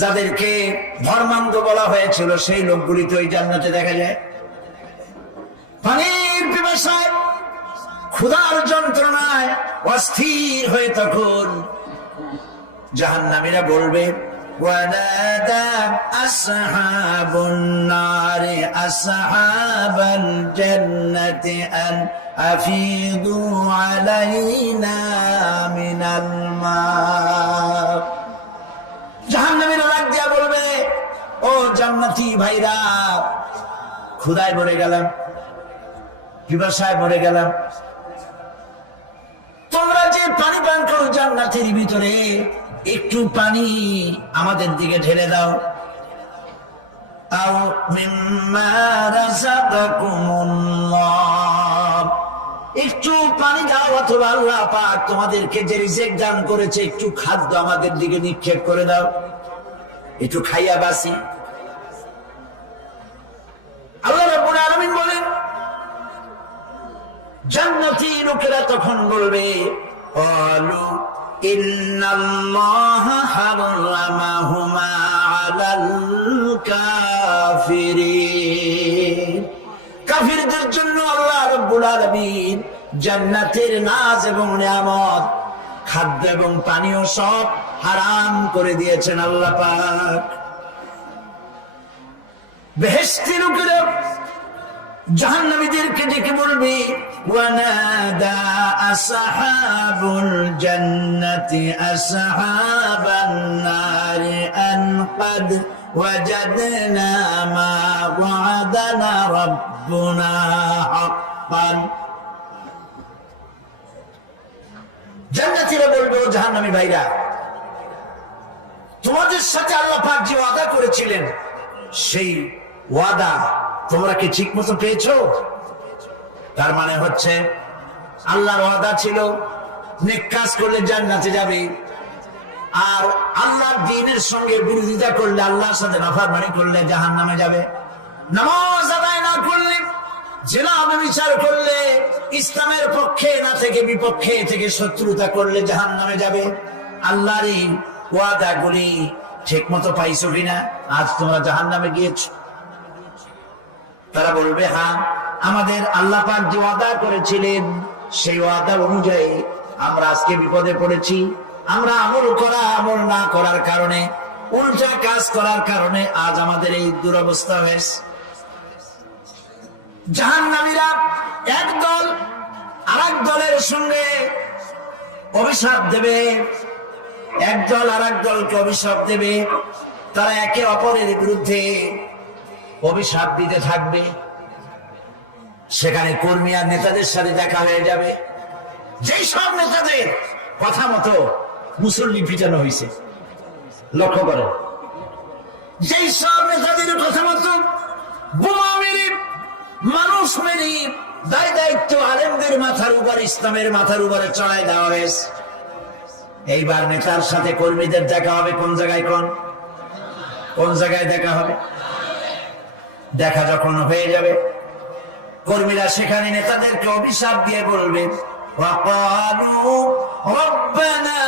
যাদেরকে ধর্মান্ধ বলা হয়েছিল, সেই লোকগুলি তো এই জান্নাতে দেখা যায়। পানির পিপাসায়, ক্ষুধার যন্ত্রণায় অস্থির হয়ে তখন জাহান্নামীরা বলবে, ওয়ানাদা আসহাবুন নারি আসহাবাল জান্নাতি আন আফিদু আলাইনা মিনাল মা। জাহান্নামীরা ডাক দিয়া বলবে, ও জান্নাতি ভাইরা, ক্ষুধায় মরে গেলাম, পিপাসায় মরে গেলাম, তোমরা যে পানি পান করো জান্নাতের ভিতরে, একটু পানি আমাদের দিকে ঢেলে দাও। আও মিম্মা রাযাকাকুমুল্লাহ, একটু পানি দাও, অথবা আল্লাহ পাক তোমাদেরকে যে রিজিক দান করেছে একটু খাদ্য আমাদের দিকে নিক্ষেপ করে দাও, একটু খাইয়া বাসি। আল্লাহ রাব্বুল আলামিন বলেন, জান্নাতি লোকেরা তখন বলবে, ক্বালু ইন্নাল্লাহা হারামাহুমা আলাল কাফিরিন। কাফিরদের জন্য আল্লাহ রাব্বুল আলামিন জান্নাতের নাজ এবং নিয়ামত, খাদ্য এবং পানীয় সব হারাম করে দিয়েছেন আল্লাহ পাক। বেহেশতি লোকেরা জাহান্নামীদেরকে ডেকে বলবে, ওয়ানাদা আসহাবুল জান্নাতি আসহাবান নারি আন ক্বাদ ওয়াজাদনা মা ওয়া'দানা রাব্বুনা হাক্কান। জান্নাতীরা বলবে, ও জাহান্নামী ভাইরা, তোমাদের সাথে আল্লাহ পাক যে ওয়াদা করেছিলেন, সেই ওয়াদা তোমরা কি ঠিক মতো পেয়েছো? তার মানে হচ্ছে আল্লাহর ওয়াদা ছিল নেক কাজ করলে জান্নাতে যাবে, আর আল্লাহর দ্বীনের সঙ্গে বিরোধিতা করলে, আল্লাহর সাথে নাফরমানি করলে জাহান্নামে যাবে। নামাজ আদায় না করলে, জিনা ব্যভিচার করলে, ইসলামের পক্ষে না থেকে বিপক্ষে থেকে শত্রুতা করলে জাহান্নামে যাবে। আল্লাহর এই ওয়াদাগুলি ঠিক মতো পাইছো কিনা? আজ তোমরা জাহান্নামে গিয়েছো। তারা বলবে, হ্যাঁ, আমাদের আল্লাহ পাক যে ওয়াদা করেছিলেন সেই ওয়াদা অনুযায়ী আমরা আজকে বিপদে পড়েছি। আমরা আমল না করার কারণে, উল্টা কাজ করার কারণে আজ আমাদের এই দুরবস্থা হয়েছে। জাহান্নামীরা একদল আরেক দলের সঙ্গে অভিশাপ দেবে, একদল আরেক দলকে অভিশাপ দেবে। তারা একে অপরের বিরুদ্ধে অভিশাপ দিতে থাকবে। সেখানে কর্মী আর নেতাদের সাথে দেখা হয়ে যাবে। যেই সব নেতাদের কথা মতো মুসল্লি পিটানো হয়েছে, লক্ষ্য করেন, যেই সব নেতাদের কথা মতো বোমা মেরে মানুষ মেরে দায় দায়িত্ব আলেমদের মাথার উপর, ইসলামের মাথার উপরে চড়াই দেওয়া হয়েছে। এইবার নেতার সাথে কর্মীদের দেখা হবে কোন জায়গায়, কোন জায়গায় দেখা হবে? দেখা যখন হয়ে যাবে, কর্মীরা সেখানে নেতাদেরকে অভিশাপ দিয়ে বলবে, وقالوا ربنا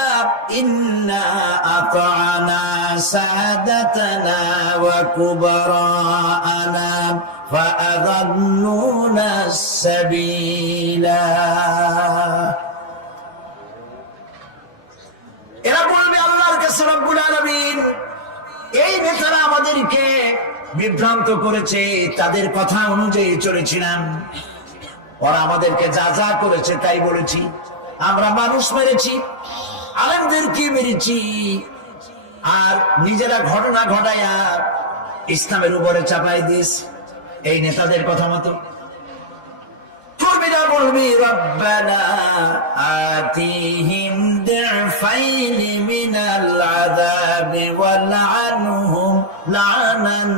إنا أطعنا سادتنا وكبراءنا فأضلونا السبيلا। এরা বলবে আল্লাহর কাছে, রব্বুল আলামিন, এই নেতারা আমাদেরকে বিভ্রান্ত করেছে, তাদের কথা অনুযায়ী চলেছিলাম, ওরা আমাদেরকে যা যা করেছে তাই বলেছি, আমরা মানুষ মেরেছি, আলেমদেরকে মেরেছি, আর নিজেরা ঘটনা ঘটায়া ইসলামের উপরে চাপাই দিস এই নেতাদের কথা মতো। কর্মীরা বলবি, রব্বানা আতিহিম দিফাইনি মিনাল আযাবি ওয়ালআনহুম লানান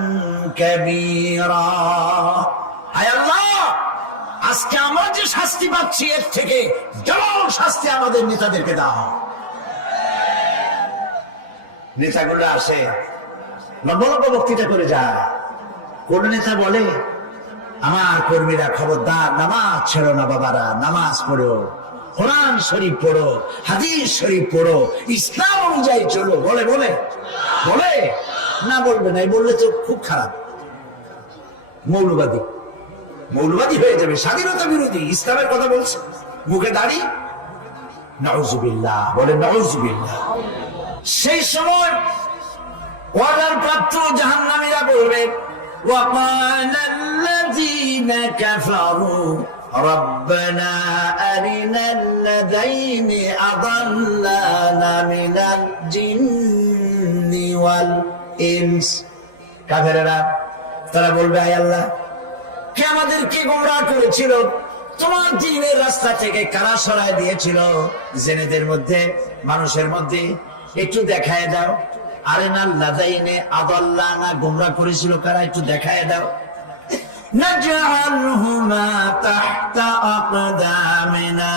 কাবীরা। হায় আল্লাহ, আজকে আমরা যে শাস্তি পাচ্ছি এর থেকে জল শাস্তি আমাদের নেতাদেরকে দাও। নেতাগুলো আসে, লম্বা লম্বা বক্তৃতা করে যায়। কোন নেতা বলে, আমার কর্মীরা খবরদার, নামাজ ছেড়ো না বাবারা, নামাজ পড়ো, কোরআন শরীফ পড়ো, হাদিস শরীফ পড়ো, ইসলাম অনুযায়ী চলো। বলে বলে বলে না, বলবে না, বললে তো খুব খারাপ, মৌলবাদী মৌলবাদী হয়ে যাবে, স্বাধীনতা বিরোধী, ইসলামের কথা বলছে, মুখে দাড়ি, নাউজুবিল্লাহ, বলে নাউজুবিল্লাহ। সেই সময় ওয়াদার প্রাপ্ত জাহান্নামীরা বলবে, وقال الذين كفروا ربنا أرنا الذين أضلانا من الجن والإنس। কাফেররা তারা বলবে, আয় আল্লাহ, কে আমাদেরকে গোমরাহ করেছিল, তোমার দ্বীনের রাস্তা থেকে কারা সরায় দিয়েছিল, জেনেদের মধ্যে, মানুষের মধ্যে একটু দেখায় দাও। আরেনাল লাদাইনে আদাল্লানা, গোমরাহ করেছিল কারা, একটু দেখায় দাও। নাজআলহুমা তাহতা আকদামিনা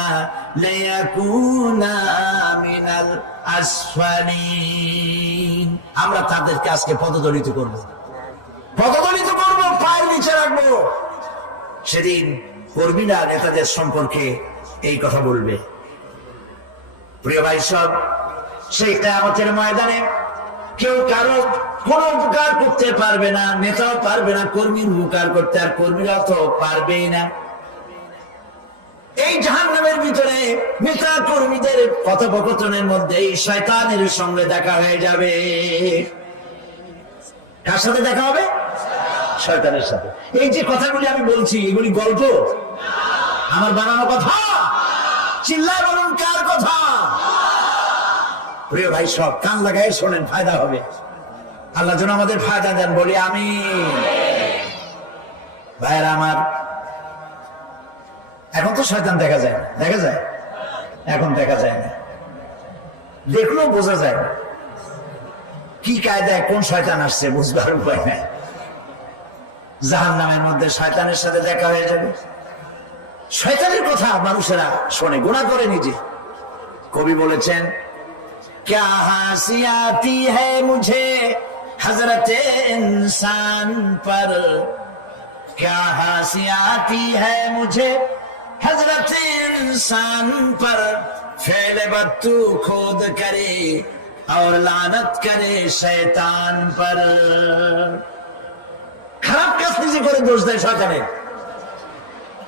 লিয়াকুনা মিনাল আসফালিন। আমরা তাদেরকে আজকে পদদলিত করব, পদদলিত করব, পায়ের নিচে রাখবো। সেদিন কর্মীরা নেতাদের সম্পর্কে এই কথা বলবে। প্রিয় ভাই সব, সেই কিয়ামতের ময়দানে কেউ কারো কোন উপকার করতে পারবে না, নেতাও পারবে না কর্মীর উপকার করতে, আর কর্মীরা তো পারবেই না। এই জাহান্নামের ভিতরে নেতা কর্মীদের কথোপকথনের মধ্যে শয়তানের সঙ্গে দেখা হয়ে যাবে। কার সাথে দেখা হবে? শয়তানের সাথে। এই যে কথাগুলি আমি বলছি, এগুলি গল্প, আমার বানানো কথা? চিল্লায় বলুন, কার কথা? প্রিয় ভাই সব, কান লাগায় শোনেন, ফায়দা হবে। আল্লাহ যেন আমাদের ফায়দা দেন, বলি আমিন। ভাইয়েরা আমার, এখন তো শয়তান দেখা যায় না, দেখা যায়? এখন দেখা যায় না, দেখলেও বোঝা যায় না কি কায়দায় কোন শয়তান আসছে, বুঝবার উপায় নাই। জাহান্নামের মধ্যে শয়তানের সাথে দেখা হয়ে যাবে। শয়তানের কথা মানুষেরা শোনে, গুনাহ করে নিজে। কবি বলেছেন, क्या हंसी आती है मुझे हजरत इंसान पर, क्या हंसी आती है मुझे हजरत इंसान पर, फेल बत्तू खुद करे और लानत करे शैतान पर। খারাপ কাজ নিজে করে দোষ দেয় শয়তানের।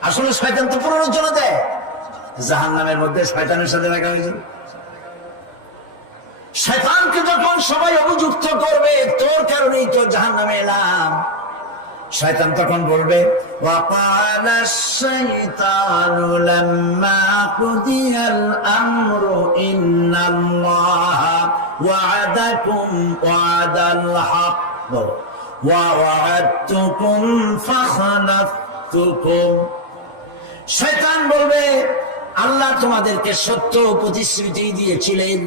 আসলে শয়তান তো প্ররোচনা দেয়। জাহান্নামের মধ্যে শয়তানের সাথে দেখা হয়েছে। শয়তানকে যখন সবাই অভিযুক্ত করবে, তোর কারণেই তো জাহান্নামে এলাম, শয়তান তখন বলবে, وَقَالَ الشَّيْطَانُ لَمَّا قُضِيَ الْأَمْرُ إِنَّ اللَّهَ وَعَدَكُمْ وَعْدَ الْحَقِّ وَوَعَدتُّكُمْ فَخَلَفْتُكُمْ। শয়তান বলবে, আল্লাহ তোমাদেরকে সত্য প্রতিশ্রুতি দিয়েছিলেন,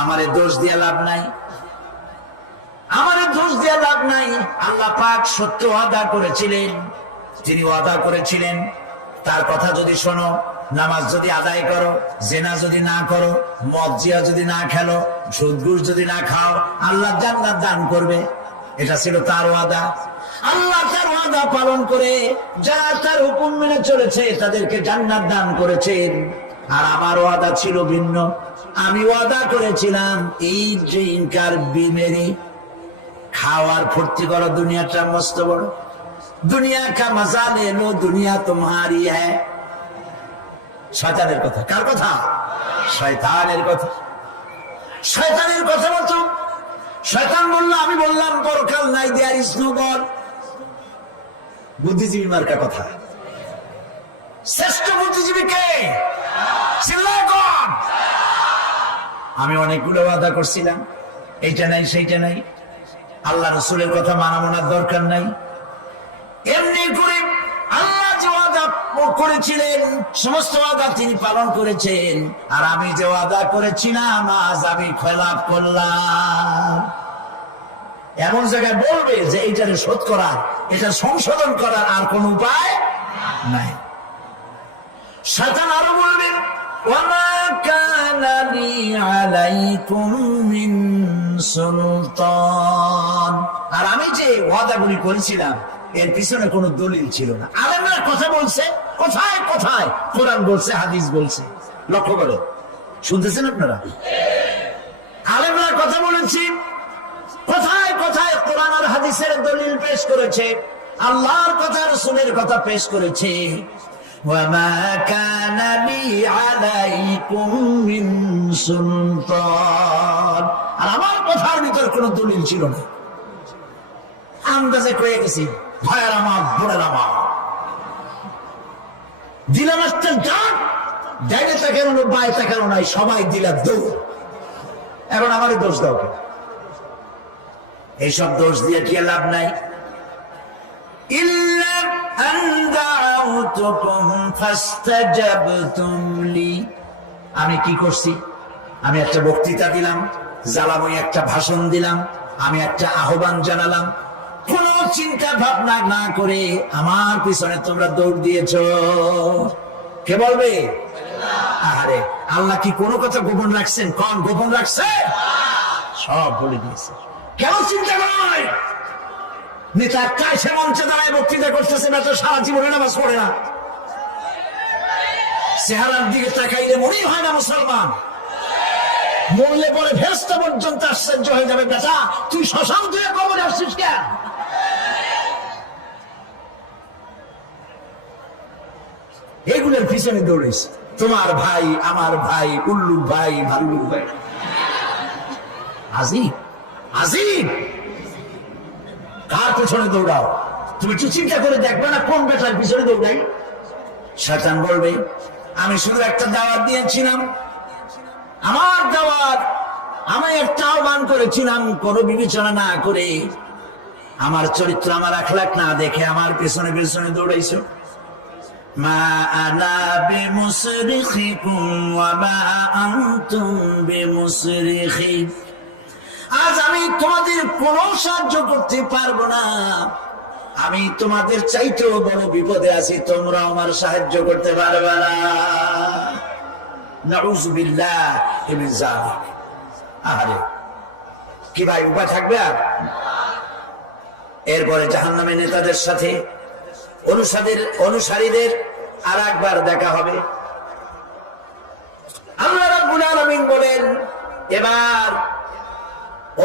আমারে দোষ দিয়ে লাভ নাই, আমারে দোষ দিয়ে লাভ নাই। আল্লাহ পাক সত্য ওয়াদা করেছিলেন, তিনি ওয়াদা করেছিলেন তার কথা যদি শোনো, নামাজ যদি আদায় করো, জেনা যদি না করো, মদ জিয়া যদি না খেলো, সুদ ঘুষ যদি না খাও, আল্লাহ জান্নাত দান করবে। এটা ছিল তার ওয়াদা। আল্লাহ তার ওয়াদা পালন করে যারা তার হুকুম মেনে চলেছে তাদেরকে জান্নাত দান করেছেন। আর আমার ওয়াদা ছিল ভিন্ন। আমি ওয়াদা করেছিলাম এই ড্রিঙ্ক আর বিমেরি খাওয়ার ফুর্তি করো, দুনিয়াটা মস্ত বড়, দুনিয়া কা মজা লে লো, দুনিয়া তোমারি হ্যায়। শয়তানের কথা। কার কথা? শয়তানের কথা। শয়তানের কথা মতো শয়তান বলল, আমি বললাম পরকাল নাই, দেয়ার ইজ নো গড। বুদ্ধিজীবী মার্কা কথা। শ্রেষ্ঠ বুদ্ধিজীবী কে? চিল্লায় কোন? আমি অনেকগুলো ওয়াদা করছিলাম, এইটা নাই সেইটা নাই, আল্লাহ রাসূলের কথা মানা মানার দরকার নাই। এমনি করে আল্লাহ যে ওয়াদা করেছিলেন সমস্ত ওয়াদা তিনি পালন করেছেন। আর আমি যে ওয়াদা করেছিলাম আজ আমি খেলাপ করলাম। এমন জায়গায় বলবে যে এইটারে শোধ করার, এটা সংশোধন করার আর কোন উপায় নাই। শয়তান আরো বলবেন, ওয়ামা কানা লি আলাইকুম মিন সুলতান। আর আমি যে ওয়াদাগুলি করেছিলাম এর পিছনে কোনো দলিল ছিল না। আলেমরা কথা বলছে, কোথায় কোথায় কোরআন বলছে, হাদিস বলছে। লক্ষ্য করে শুনতেছেন আপনারা? আলেমরা কথা বলেছি, কোথায় কোথায় কোরআন আর হাদিসের দলিল পেশ করেছে, আল্লাহর কথা রাসূলের কথা পেশ করেছে। ওয়ামা কানা লি আলাইকুম মিন সুলতান। আর আমার কথার ভিতর কোনো দলিল ছিল না, আন্দাজে কয়ে গেছি। ভয়ের আমার, বোনের আমার, দিলাম একটা ডাক, ডাইনে তাকানো বাই তাকানো নাই, সবাই দিলাম দৌড়। এখন আমারই দোষ দাও কেন? এইসব দোষ দিয়ে কি লাভ নাই? ইল্লা আন দাউতুকুম ফাস্তাজাবতুম লি। আমি কি করছি? আমি একটা বক্তৃতা দিলাম, জ্বালাময় একটা ভাষণ দিলাম, আমি একটা আহ্বান জানালাম, কোন চিন্তা ভাবনা না করে আমার পিছনে তোমরা দৌড় দিয়েছ। কে বলবে? আরে আল্লাহ কি কোনো কথা গোপন রাখছেন? কোন গোপন রাখছে? সব বলে দিয়েছে। কেন চিন্তা নয়? নেতা কাছে মঞ্চে দাঁড়ায় বক্তৃতা করতেছে, না তো সারা জীবনে নামাজ পড়ে না, চেহারার দিকে তাকাইলে মনেই হয় না মুসলমান। মরলে পরে ফেরেশতা পর্যন্ত আশ্চর্য হয়ে যাবে, বেটা তুই শ্মশান ধুয়ে কবরে আসছিস কেন? এগুলোর পিছনে দৌড়িস। তোমার ভাই, আমার ভাই, উল্লুক ভাই, ভাল্লুক ভাই, আজিব আজিব। কার পিছনে দৌড়াও? তুমি একটু চিন্তা করে দেখবে না কোন বেটার পিছনে দৌড়াই? শয়তান বলবে, আমি শুধু একটা দাওয়াত দিয়েছিলাম, আমার দাওয়াত, আমি একটা আহ্বান করেছিলাম, কোনো বিবেচনা না করে, আমার চরিত্র, আমার আখলাক না দেখে আমার পেছনে পেছনে দৌড়াইছো। মা আনা বিমুসরিখিকুম ওয়া মা আনতুম বিমুসরিখি। আজ আমি তোমাদের কোনো সাহায্য করতে পারবো না। আমি তোমাদের চাইতেও বড় বিপদে আছি, তোমরা আমার সাহায্য করতে পারবে না। নাউযুবিল্লাহ মিন যালিক। আরে কি ভাই, উপায় থাকবে আর? এরপরে জাহান্নামের নেতাদের সাথে অনুসারীদের আর একবার দেখা হবে। আল্লাহ রাব্বুল আলামিন বলেন, এবার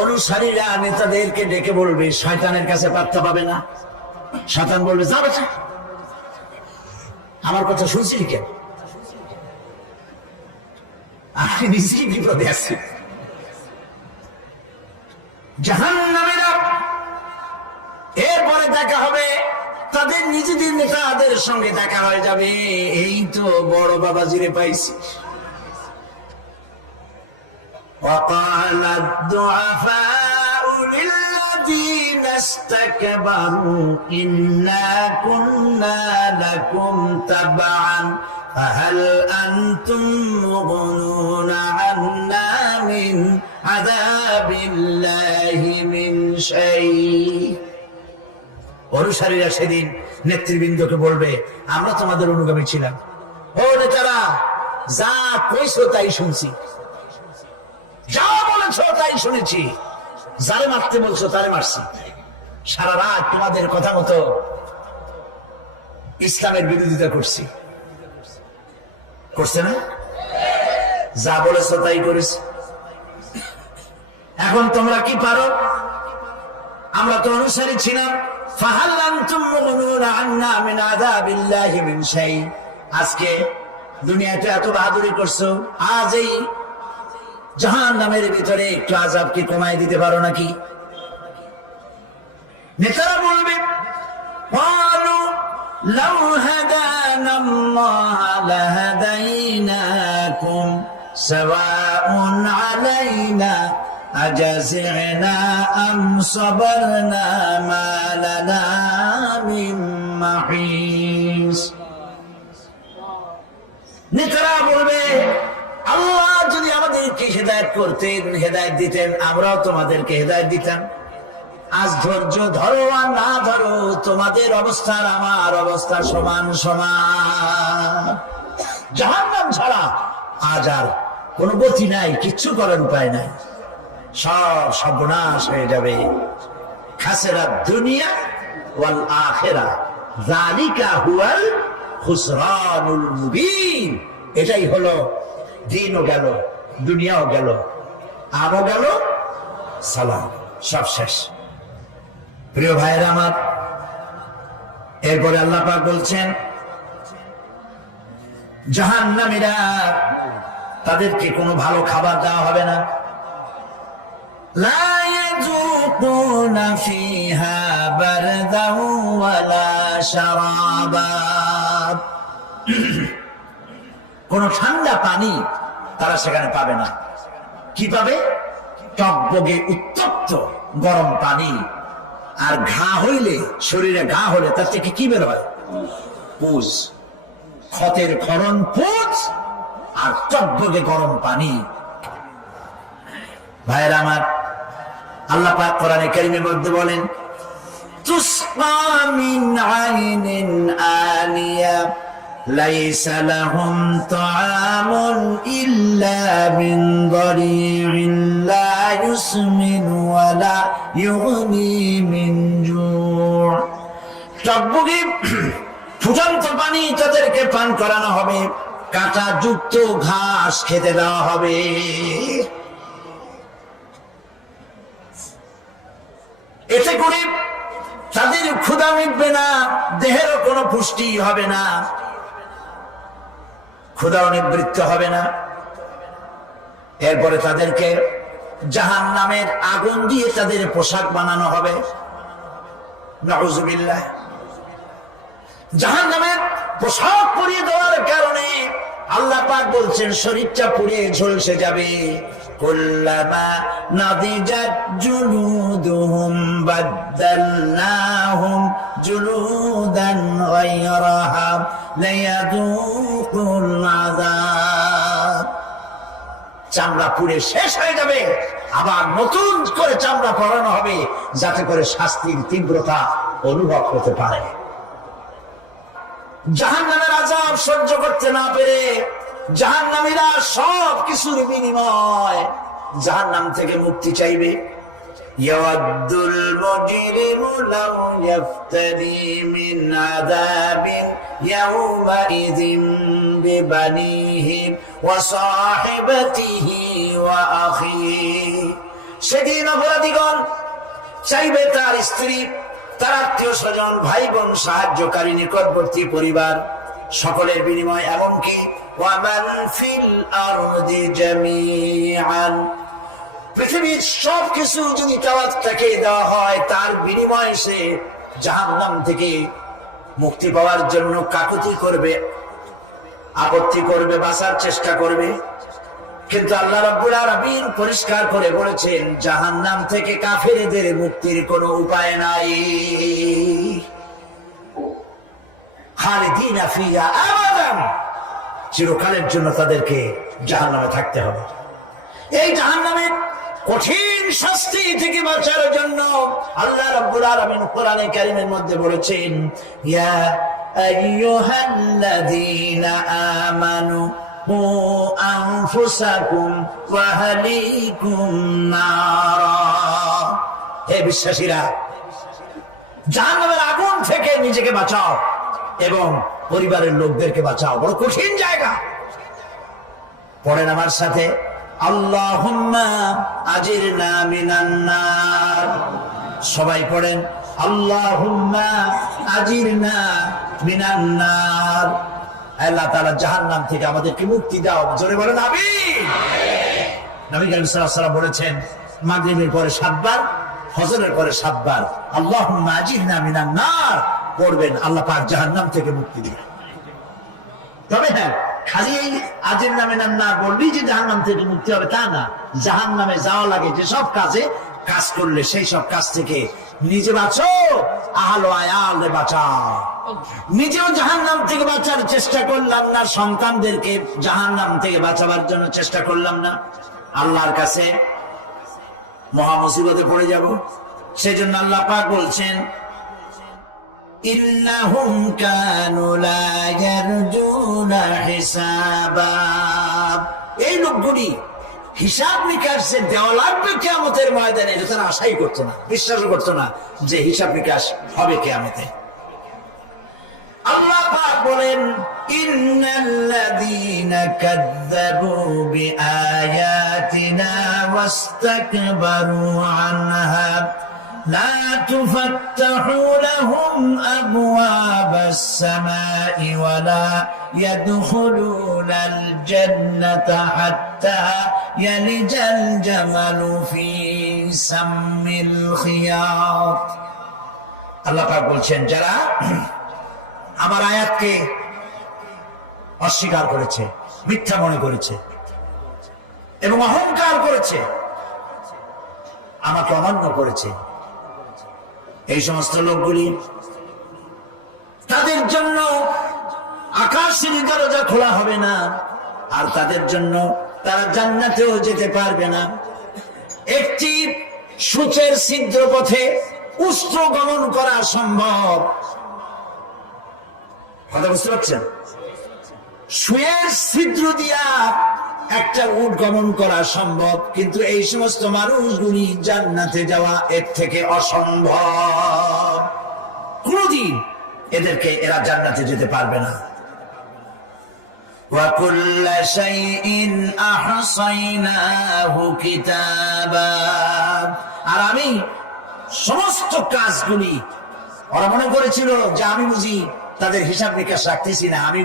অনুসারীরা নেতাদেরকে ডেকে বলবে, শয়তানের কাছে পাত্তা পাবে না। শয়তান বলবে, যা বাছা, আমার কথা শুনছিলি কেন? আমি নিজেই বিপদে আছি। জাহান্নামীরা এরপরে দেখা হবে, তাদের নিজেদের নেতাদের সঙ্গে দেখা হয়ে যাবে। এই তো বড় বাবাজিরে পাইছি। وقال الضعفاء للذين استكبروا إنا كنا لكم تبعا فهل أنتم مغنون عنا من عذاب الله من شيء। অনুসারীরা সেদিন নেতৃবৃন্দকে বলবে আমরা তোমাদের অনুগামী ছিলাম। ও নেতারা, যা কইছো তাই শুনছি, যা বলেছো তাই শুনেছি, যারে মারতে বলছো তারে মারছি, সারা রাত তোমাদের কথা মতো ইসলামের বিরোধিতা করছি। করছে না? যা বলেছো তাই করেছি। এখন তোমরা কি পারো? আমরা তো অনুসারী ছিলাম। ফাহাল আনতুম মুগনুনা আন্না মিন আযাবিল্লাহি মিন শাই। আজকে দুনিয়াতে এত বাহাদুরি করছো, আজ এই জাহান্নামের ভিতরে একটু আযাব কি কমায় দিতে পারো নাকি? নেতারা বলবে ক্বালু লাউ হাদানাল্লাহু লাহাদাইনাকুম সাওয়াউন আলাইনা আজাযিনা আম সাবারনা মা লানা মিন মাহিস। নেতারা বলবে আল্লাহ যদি আমাদেরকে হেদায়েত করতেন, হেদায়েত দিতেন, আমরাও তোমাদেরকে হেদায়েত দিতাম। আজ ধৈর্য ধরো আর না ধরো, তোমাদের অবস্থার আমার অবস্থা সমান সমান। জাহান্নাম ছাড়া আজ আর কোন গতি নাই, কিচ্ছু করার উপায় নাই, সব সর্বনাশ হয়ে যাবে। খাসিরাত দুনিয়া ওয়াল আখিরা যালিকা হুয়াল খুসরানুল মুবিন। এটাই হলো, দিনও গেল, দুনিয়াও গেল, আমও গেল, সালাম, সব শেষ। প্রিয় ভাইয়েরা আমার, এরপরে আল্লাহ পাক বলছেন জাহান্নামীরা, তাদেরকে কোনো ভালো খাবার দেওয়া হবে না। লা ইয়াযুকুনা ফিহা বারদান ওয়ালা শারাবা। কোন ঠান্ডা পানি তারা সেখানে পাবে না। কি পাবে? টকবগে উত্তপ্ত গরম পানি। আর ঘা হইলে, শরীরে ঘা হলে তার থেকে কি বের হয়? পুজ, ক্ষতের ক্ষরণ পুজ আর টকবগে গরম পানি। ভাইরা আমার, আল্লাহ পাক কোরআনে কারীমের মধ্যে বলেন তুসকা মিন আইনিন আনিয়া লাইসা লাহুম তাআমুন ইল্লা মিন দারি'in লা ইউসমিনু ওয়া লা ইউগনি মিন জু'। টকবগে ফুটন্ত পানি তাদেরকে পান করানো হবে, কাঁটা যুক্ত ঘাস খেতে দেওয়া হবে। এতে করে তাদের ক্ষুধা মিটবে না, দেহেরও কোনো পুষ্টি হবে না, ক্ষুধাও নিবৃত্ত হবে না। এরপরে তাদেরকে জাহান্নামের আগুন দিয়ে তাদের পোশাক বানানো হবে। নাউযুবিল্লাহ। জাহান্নামের পোশাক পরিয়ে দেওয়ার কারণে আল্লাহ পাক বলছেন শরীরটা পুড়ে ঝলসে যাবে। কুল্লামা নাদিজাত জুলুদুহুম বাদদালনাহুম জুলুদান গায়রাহা লিয়াযুকুল আযাব। চামড়া পুড়ে শেষ হয়ে যাবে, আবার নতুন করে চামড়া পরানো হবে, যাতে করে শাস্তির তীব্রতা অনুভব করতে পারে। জাহান্নামের আযাব সহ্য করতে না পেরে জাহান্নামীরা সব কিছুর বিনিময় জাহান্নাম থেকে মুক্তি চাইবে। ইয়াওয়াদ্দুল মুজরিমু লাউ ইফতাদি মিন আযাবিন ইয়াওমাইযিন বিবানিহি ওয়া সাহিবাতিহি ওয়া আখিহি। সেদিন অপরাধীগণ চাইবে তার স্ত্রী, তার আত্মীয় স্বজন, ভাই বোন, সাহায্যকারী, নিকটবর্তী পরিবার, সকলের বিনিময়, এমনকি ওয়ামান ফিল আরদি জামিআন, পৃথিবীর সবকিছু যদি তাকে দেওয়া হয়, তার বিনিময়ে সে জাহান্নাম থেকে মুক্তি পাওয়ার জন্য কাকুতি করবে, আপত্তি করবে, বাঁচার চেষ্টা করবে। কিন্তু আল্লাহ রাব্বুল আলামিন পরিষ্কার করে বলেছেন জাহান্নাম থেকে কাফেরদের মুক্তির কোনো উপায় নাই। খালিদিনা ফিহা আবাদান, চিরকালের জন্য তাদেরকে জাহান্নামে থাকতে হবে। এই জাহান্নামের কঠিন শাস্তি থেকে বাঁচার জন্য আল্লাহ রাব্বুল আলামিন কোরআনে কারীমের মধ্যে বলেছেন, ইয়া আইয়ুহাল্লাযীনা আমানু কু আনফুসাকুম ওয়া আহলিকুম নারা। হে বিশ্বাসীরা, জাহান্নামের আগুন থেকে নিজেকে বাঁচাও এবং পরিবারের লোকদেরকে বাঁচাও। বড় কঠিন জায়গা। পড়েন আমার সাথে, আল্লাহুম্মা আজিরনা মিনান নার। সবাই পড়েন, আল্লাহুম্মা আজিরনা মিনান নার। আল্লাহ তাআলা জাহান্নাম থেকে আমাদেরকে মুক্তি দাও। জোরে বলেন আমিন। নবী করিম সাল্লাল্লাহু আলাইহি ওয়াসাল্লাম বলেছেন, মাগরিবের পরে 7 বার, ফজরের পরে 7 বার আল্লাহুম্মা আজিরনা মিনান নার পড়বেন, আল্লাহ পাক জাহান্নাম থেকে মুক্তি দিবেন। তবে হ্যাঁ, খালি এই আজিরনা মিনান নার বললেই যে জাহান্নাম থেকে মুক্তি হবে তা না। জাহান্নামে যাওয়া লাগে যেসব কাজ করলে সেই সব কাজ থেকে নিজে বাঁচো, আহল আয়ালে বাঁচাও। নিজেও জাহান্নাম থেকে বাঁচার চেষ্টা করলাম না, সন্তানদেরকে জাহান্নাম থেকে বাঁচাবার জন্য চেষ্টা করলাম না, আল্লাহর কাছে মহা মুসিবতে পড়ে যাব। সেজন্য আল্লাহ পাক বলছেন, ইন্নাহুম কানু লা ইয়ারজুনা হিসাবা। এই লোকগুলি হিসাব নিকাশ দেওয়া লাগবে কিয়ামতের ময়দানে, এটা তারা আশাই করতো না, বিশ্বাসও করতো না যে হিসাব নিকাশ হবে কিয়ামতে। আল্লাহ পাক বলেন, ইন্নাল্লাযীনা কাযযাবু বিআয়াতিনা ওয়াস্তাকবারু আনহা লা তুফাত্তাহু লাহুম আবওয়াবাস সামাই ওয়া লা ইয়াদখুলুনাল জান্নাতা হাত্তা ইয়ালিজাল জামালু ফি সাম্মিল খিয়াত। আল্লাহ পাক বলছেন, যারা আমার আয়াতকে অস্বীকার করেছে, মিথ্যা মনে করেছে এবং অহংকার করেছে, আমাকে অমান্য করেছে, এই সমস্ত লোকগুলি, তাদের জন্য আকাশের দরজা খোলা হবে না, আর তাদের জন্য তারা জান্নাতেও যেতে পারবে না। একটি সূচের ছিদ্র পথে উষ্ট্র গমন করা সম্ভব, কথা বুঝতে পারছেন? সুয়ের ছিদ্র দিয়া একটা উট গমন করা সম্ভব, কিন্তু এই সমস্ত মানুষগুলি জান্নাতে যাওয়া এর থেকে অসম্ভব। কোনদিন এরা জান্নাতে যেতে পারবে না। ওয়া কুল্লা শাইইন আহসাইনাহু কিতাবা। আর আমি সমস্ত কাজগুলি, ওরা মনে করেছিল যে আমি বুঝি তাদের হিসাব নিকাশ রাখতেছি না, আমি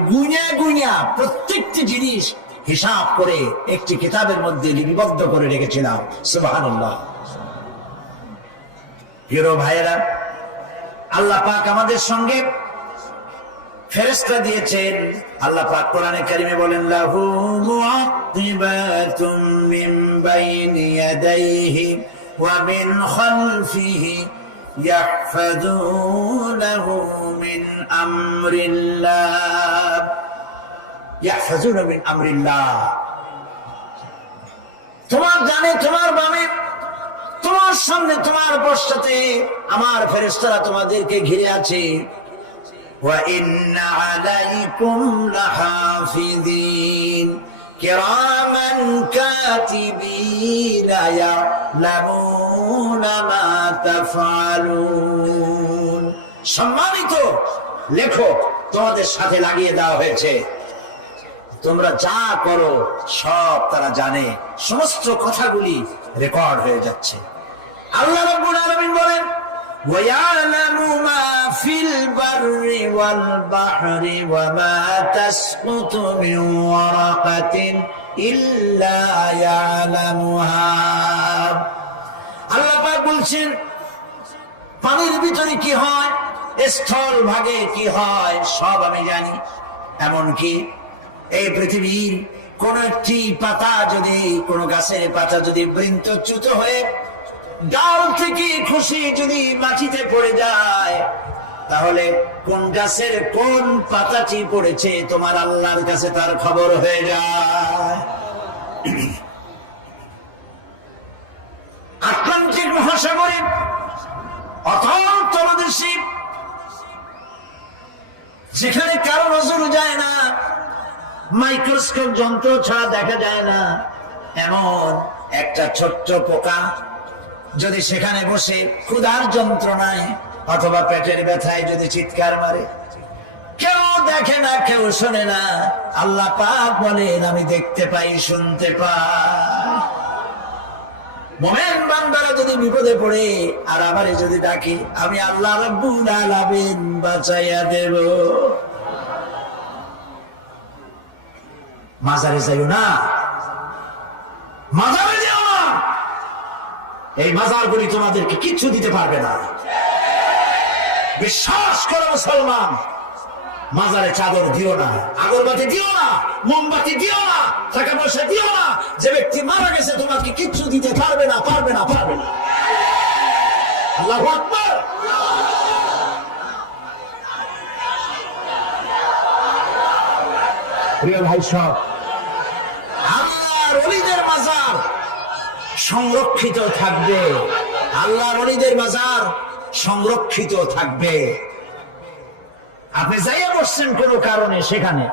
গুইনা প্রত্যেকটি জিনিস হিসাব করে একটি কিতাবের মধ্যে লিপিবদ্ধ করে রেখেছিলাম। সুবহানাল্লাহ। প্রিয় ভাইয়েরা, আল্লাহ পাক আমাদের সঙ্গে ফেরেশতা দিয়েছেন। আল্লাহ পাক কোরআনে কারিমে বলেন, লাহু মুআক্কিবাতুম মিন বাইনি ইয়াদাইহি ওয়া মিন খালফিহি ইয়াহফাযুনাহু মিন আমরিল্লাহ। ইয়াহফাযুনা মিন আমরিল্লাহ। তোমার ডানে, তোমার বামে, তোমার সামনে, তোমার পশ্চাতে আমার ফেরেশতারা তোমাদেরকে ঘিরে আছে। ওয়া ইন্না আলাইকুম লাহাফিযিন কিরামান কাতিবিন ইয়ালামুনা মা তাফআলুন। সম্মানিত লেখক তোমাদের সাথে লাগিয়ে দেওয়া হয়েছে, তোমরা যা করো সব তারা জানে, সমস্ত কথাগুলি রেকর্ড হয়ে যাচ্ছে। আল্লাহ রাব্বুল আলামিন বলেন, ওয়া ইয়ালামু মা ফিল বাররি ওয়াল বাহরি ওয়া মা তাসকুতু মিন ওয়ারাকাতিন ইল্লা ইয়ালামুহা। আল্লাহ পাক বলছেন, পানির ভিতরে কি হয়, স্থল ভাগে কি হয়, সব আমি জানি। এমনকি এই পৃথিবীর কোন একটি পাতা যদি, কোন গাছের পাতা যদি বৃন্তচ্যুত হয়ে ডাল থেকে খুশি যদি মাটিতে পড়ে যায়, তাহলে কোন গাছের কোন পাতাটি পড়েছে তোমার আল্লাহর কাছে তার খবর হয়ে যায়। মাইক্রোস্কোপ যন্ত্র ছাড়া দেখা যায় না এমন একটা ছোট্ট পোকা যদি সেখানে বসে ক্ষুধার যন্ত্রণায় অথবা পেটের ব্যথায় যদি চিৎকার মারে, কেউ দেখে না, কেউ শোনে না, আল্লাহ পাক বলেন আমি দেখতে পাই, শুনতে পাই। মুমিন বান্দারা যদি বিপদে পড়ে আর আমারে যদি ডাকে, আমি আল্লাহ রাব্বুল আলামিন বাঁচাইয়া দেব। মাজারে যাইও না, মাজারে যাও না, এই মাজারগুলি তোমাদেরকে কিচ্ছু দিতে পারবে না। বিশ্বাস করো মুসলমান, মাজারে চাদর দিও না, আগরবাতি দিও না, মোমবাতি দিও না, টাকা পয়সা দিও না। যে ব্যক্তি মারা গেছে তোমাকে কিচ্ছু দিতে পারবে না, পারবে না, পারবে না। আল্লাহু আকবার। প্রিয় ভাই সব, আল্লাহর ওলিদের মাজার সংরক্ষিত থাকবে, আল্লাহর ওলিদের মাজার সংরক্ষিত থাকবে। আপনি যাইয়া বসছেন কোন কারণে, সেখানে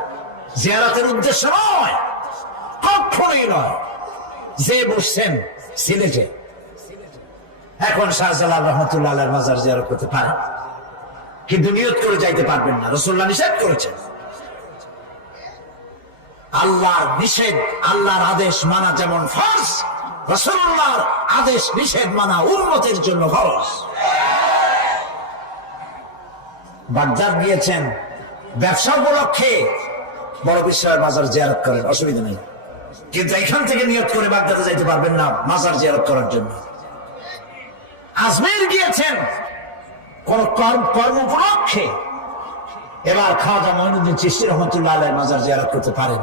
জিয়ারতের উদ্দেশ্য নয়, কখনোই নয়। যে বসছেন সিলেটে, এখন শাহজালাল রহমতুল্লাহ আলাইহির মাজার জিয়ারত করতে পারেন, কিন্তু নিয়ত করে যাইতে পারবেন না, রাসূলুল্লাহ নিষেধ করেছেন। আল্লাহর নিষেধ, আল্লাহর আদেশ মানা যেমন ফরজ, রাসূলুল্লাহর আদেশ নিষেধ মানা উম্মতের জন্য ফরজ। বাগদাদ গিয়েছেন ব্যবসা উপলক্ষে, বড় বিশ্বের মাজার জিয়ারত করেন, অসুবিধা নেই, কিন্তু এখান থেকে নিয়ত করে বাগদাদে যাইতে পারবেন না মাজার জিয়ারত করার জন্য। আজমির গিয়েছেন কোন কর্ম উপলক্ষে, এবার খাওয়া মঈনুদ্দিন চিশতি রহমতুল্লাহ আলাইহির মাজার জিয়ারত করতে পারেন,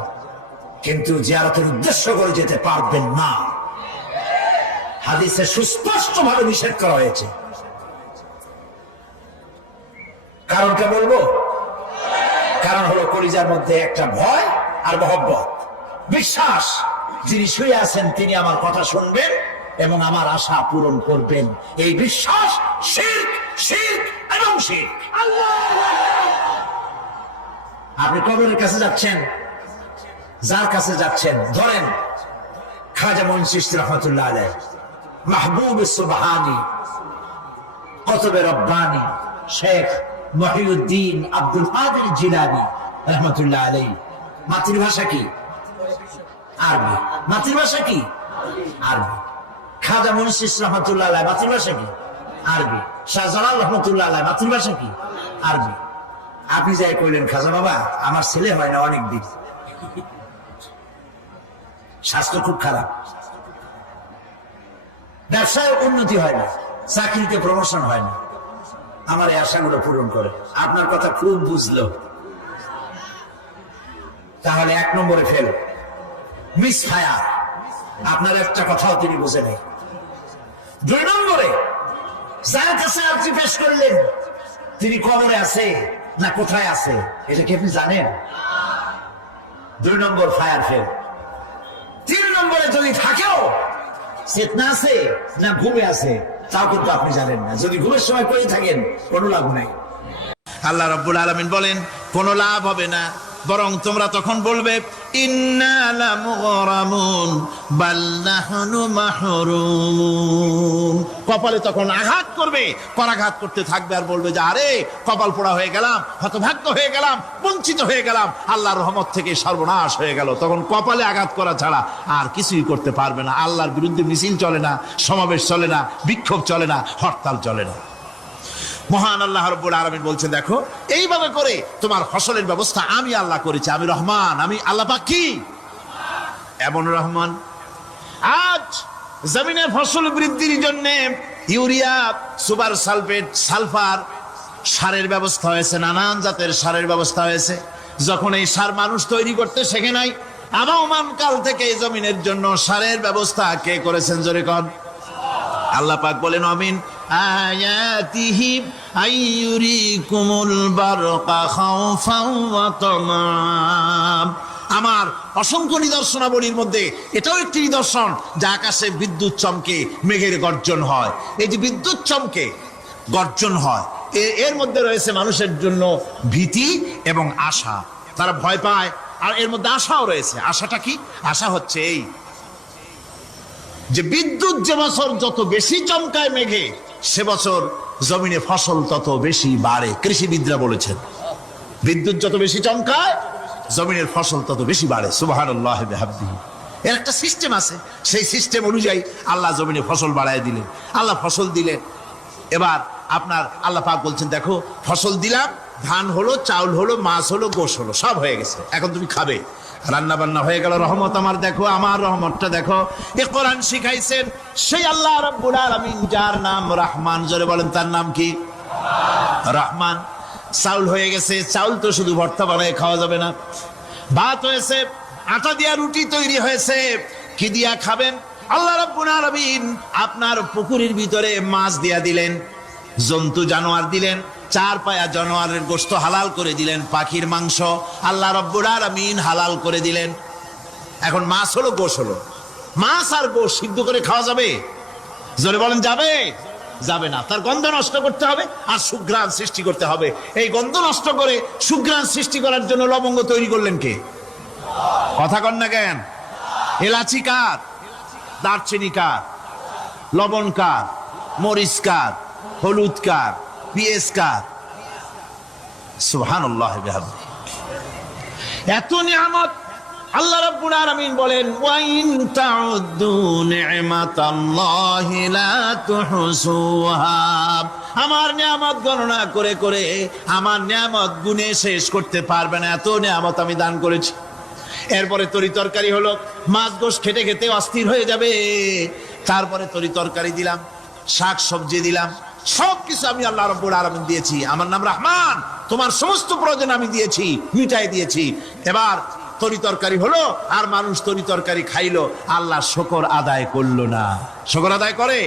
কিন্তু জিয়ারতের উদ্দেশ্য করে যেতে পারবেন না। হাদিসে সুস্পষ্ট ভাবে নিষেধ করা হয়েছে। কারণটা বলবো, কারণ হলো কলিজার মধ্যে একটা ভয় আর মহব্বত, বিশ্বাস, যিনি শুয়ে আছেন তিনি আমার কথা শুনবেন এবং আমার আশা পূরণ করবেন। এই বিশ্বাস শিরক, শিরক এবং শিরক। আপনি কবরের কাছে যাচ্ছেন, যার কাছে যাচ্ছেন, ধরেন খাজা মঈন চিশতি রহমতুল্লাহ আলাইহি, মাহবুব সুবহানী, কুতুব রব্বানী, শেখ মহিউদ্দিন আব্দুল কাদের জিলানী রহমতুল্লাহ আলাইহি। মাতৃভাষা কি? আরবি। মাতৃভাষা কি? আরবি। খাজা মঈন চিশতি রহমতুল্লাহ আলাইহি মাতৃভাষা কি? আরবি। শাহজালাল রহমতুল্লাহ আলাইহি মাতৃভাষা কি? আরবি। আপনি যাই কইলেন, খাজা বাবা আমার ছেলে হয় না অনেক দিন, স্বাস্থ্য খুব খারাপ, ব্যবসায় উন্নতি হয় না, চাকরিতে প্রমোশন হয় না, আমার এই আশাগুলো পূরণ করে। আপনার কথা খুব বুঝলো, তাহলে 1 নম্বরে ফেল, মিস ফায়ার। আপনার একটা কথাও তিনি বুঝে নেই। 2 নম্বরে যার কাছে আপনি পেশ করলেন তিনি কবরে আছে না কোথায় আছে, এটা কি আপনি জানেন? 2 নম্বর ফায়ার ফেল। 3 নম্বরে যদি থাকেও চেতনা আছে না ঘুমে আছে তাও কিন্তু আপনি জানেন না। যদি ঘুমের সময় করে থাকেন কোনো লাভ নাই। আল্লাহ রাব্বুল আলামিন বলেন কোনো লাভ হবে না, বরং তোমরা তখন বলবে ইন্না লামুগরামুন বাল নাহনু মাহরুমুন। কপালে তখন আঘাত করবে, পরাঘাত করতে থাকবে আর বলবে যে আরে কপাল পোড়া হয়ে গেলাম, হতভাগ্য হয়ে গেলাম, বঞ্চিত হয়ে গেলাম, আল্লাহর রহমত থেকে সর্বনাশ হয়ে গেল। তখন কপালে আঘাত করা ছাড়া আর কিছুই করতে পারবে না। আল্লাহর বিরুদ্ধে মিছিল চলে না, সমাবেশ চলে না, বিক্ষোভ চলে না, হরতাল চলে না। মহান আল্লাহ রাব্বুল আলামিন বলছেন দেখো এইভাবে করে তোমার ফসলের ব্যবস্থা আমি আল্লাহ করেছি, আমি রহমান, আমি আল্লাহ পাক কি এমন রহমান। আজ জমিনে ফসল বৃদ্ধির জন্য ইউরিয়া, সুপার সালফেট, সালফার সারের ব্যবস্থা হয়েছে, নানান জাতের সারের ব্যবস্থা হয়েছে। যখন এই সার মানুষ তৈরি করতে শেখে নাই, আবহমান কাল থেকে এই জমিনের জন্য সারের ব্যবস্থা কে করেছেন জোরে কোন? আল্লাহ পাক বলেন আমিন আয়াতিহি আইয়ুরিকুমুল বারকা খাউফান ওয়া তামাম। আমার অসংখ্য নিদর্শনাবলীর মধ্যে এটাও একটি নিদর্শন যে আকাশে বিদ্যুৎ চমকে মেঘের গর্জন হয়। এই যে বিদ্যুৎ চমকে গর্জন হয় এর মধ্যে রয়েছে মানুষের জন্য ভীতি এবং আশা। তারা ভয় পায় আর এর মধ্যে আশাও রয়েছে। আশাটা কি? আশা হচ্ছে এই যে বিদ্যুৎ যে বছর যত বেশি চমকায় মেঘে, সে বছর জমিনে ফসল তত বেশি বাড়ে। কৃষিবিদরা বলেছেন বিদ্যুৎ যত বেশি চমকায় জমিনের ফসল তত বেশি বাড়ে। সুবহানাল্লাহ ওয়া বিহামদিহি। এর একটা সিস্টেম আছে, সেই সিস্টেম অনুযায়ী আল্লাহ জমিনে ফসল বাড়ায় দিলেন। আল্লাহ ফসল দিলেন। এবার আপনার আল্লাহ পাক বলছেন, দেখো ফসল দিলাম, ধান হলো, চাউল হলো, মাছ হলো, গোশ হলো, সব হয়ে গেছে, এখন তুমি খাবে। রান্না বান্না হয়ে গেল, রহমত আমার দেখো, আমার রহমতটা দেখো। এ কোরআন শিখাইছেন সেই আল্লাহ রাব্বুল আলামিন, যার নাম রহমান। জোরে বলেন, তার নাম কি? রহমান। চাউল হয়ে গেছে, চাউল তো শুধু ভর্তা বানায় খাওয়া যাবে না, ভাত হয়েছে, আটা দিয়া রুটি তৈরি হয়েছে, কি দিয়া খাবেন? আল্লাহ রাব্বুল আলামিন আপনার পুকুরের ভিতরে মাছ দিয়া দিলেন, জন্তু জানোয়ার দিলেন, চার পায়া জানোয়ারের গোশত হালাল করে দিলেন, পাখির মাংস আল্লাহ রাব্বুল আলামিন হালাল করে দিলেন। এখন মাছ হলো, গোশ হলো, মাছ আর গোশ সিদ্ধ করে খাওয়া যাবে? জোরে বলেন, যাবে? যাবে না। তার গন্ধ নষ্ট করতে হবে আর সুঘ্রাণ সৃষ্টি করতে হবে। এই গন্ধ নষ্ট করে সুঘ্রাণ সৃষ্টি করার জন্য লবঙ্গ তৈরি করলেন কে? কথা কন না কেন? এলাচি কার? দারচিনি কার? লবণ কার? মরিচ কার? হলুদ কার? পেঁয়াজ কার? সুবহানাল্লাহ ওয়া বিহামদিহি। এত নিয়ামত আল্লাহ রাব্বুল আলামিন বলেন, ওয়া ইন তাউদ্দু নি'মাতাল্লাহি লা তুহসুহা। আমার নিয়ামত গণনা করে করে আমার নিয়ামত গুণে শেষ করতে পারবে না, এত নিয়ামত আমি দান করেছি। এরপরে তরি তরকারি হলো, মাছ গোশ খেতে খেতে অস্থির হয়ে যাবে, তারপরে তরি তরকারি দিলাম, শাক সবজি দিলাম, সবকিছু আমি আল্লাহ রাব্বুল আলামিন দিয়েছি। আমার নাম রহমান, তোমার সমস্ত প্রয়োজন আমি দিয়েছি, মিটাই দিয়েছি। এবার তরি তরকারি হলো আর মানুষ তরি তরকারি খাইলো, আল্লাহ শুকর আদায় করলো না। শুকর আদায় করে?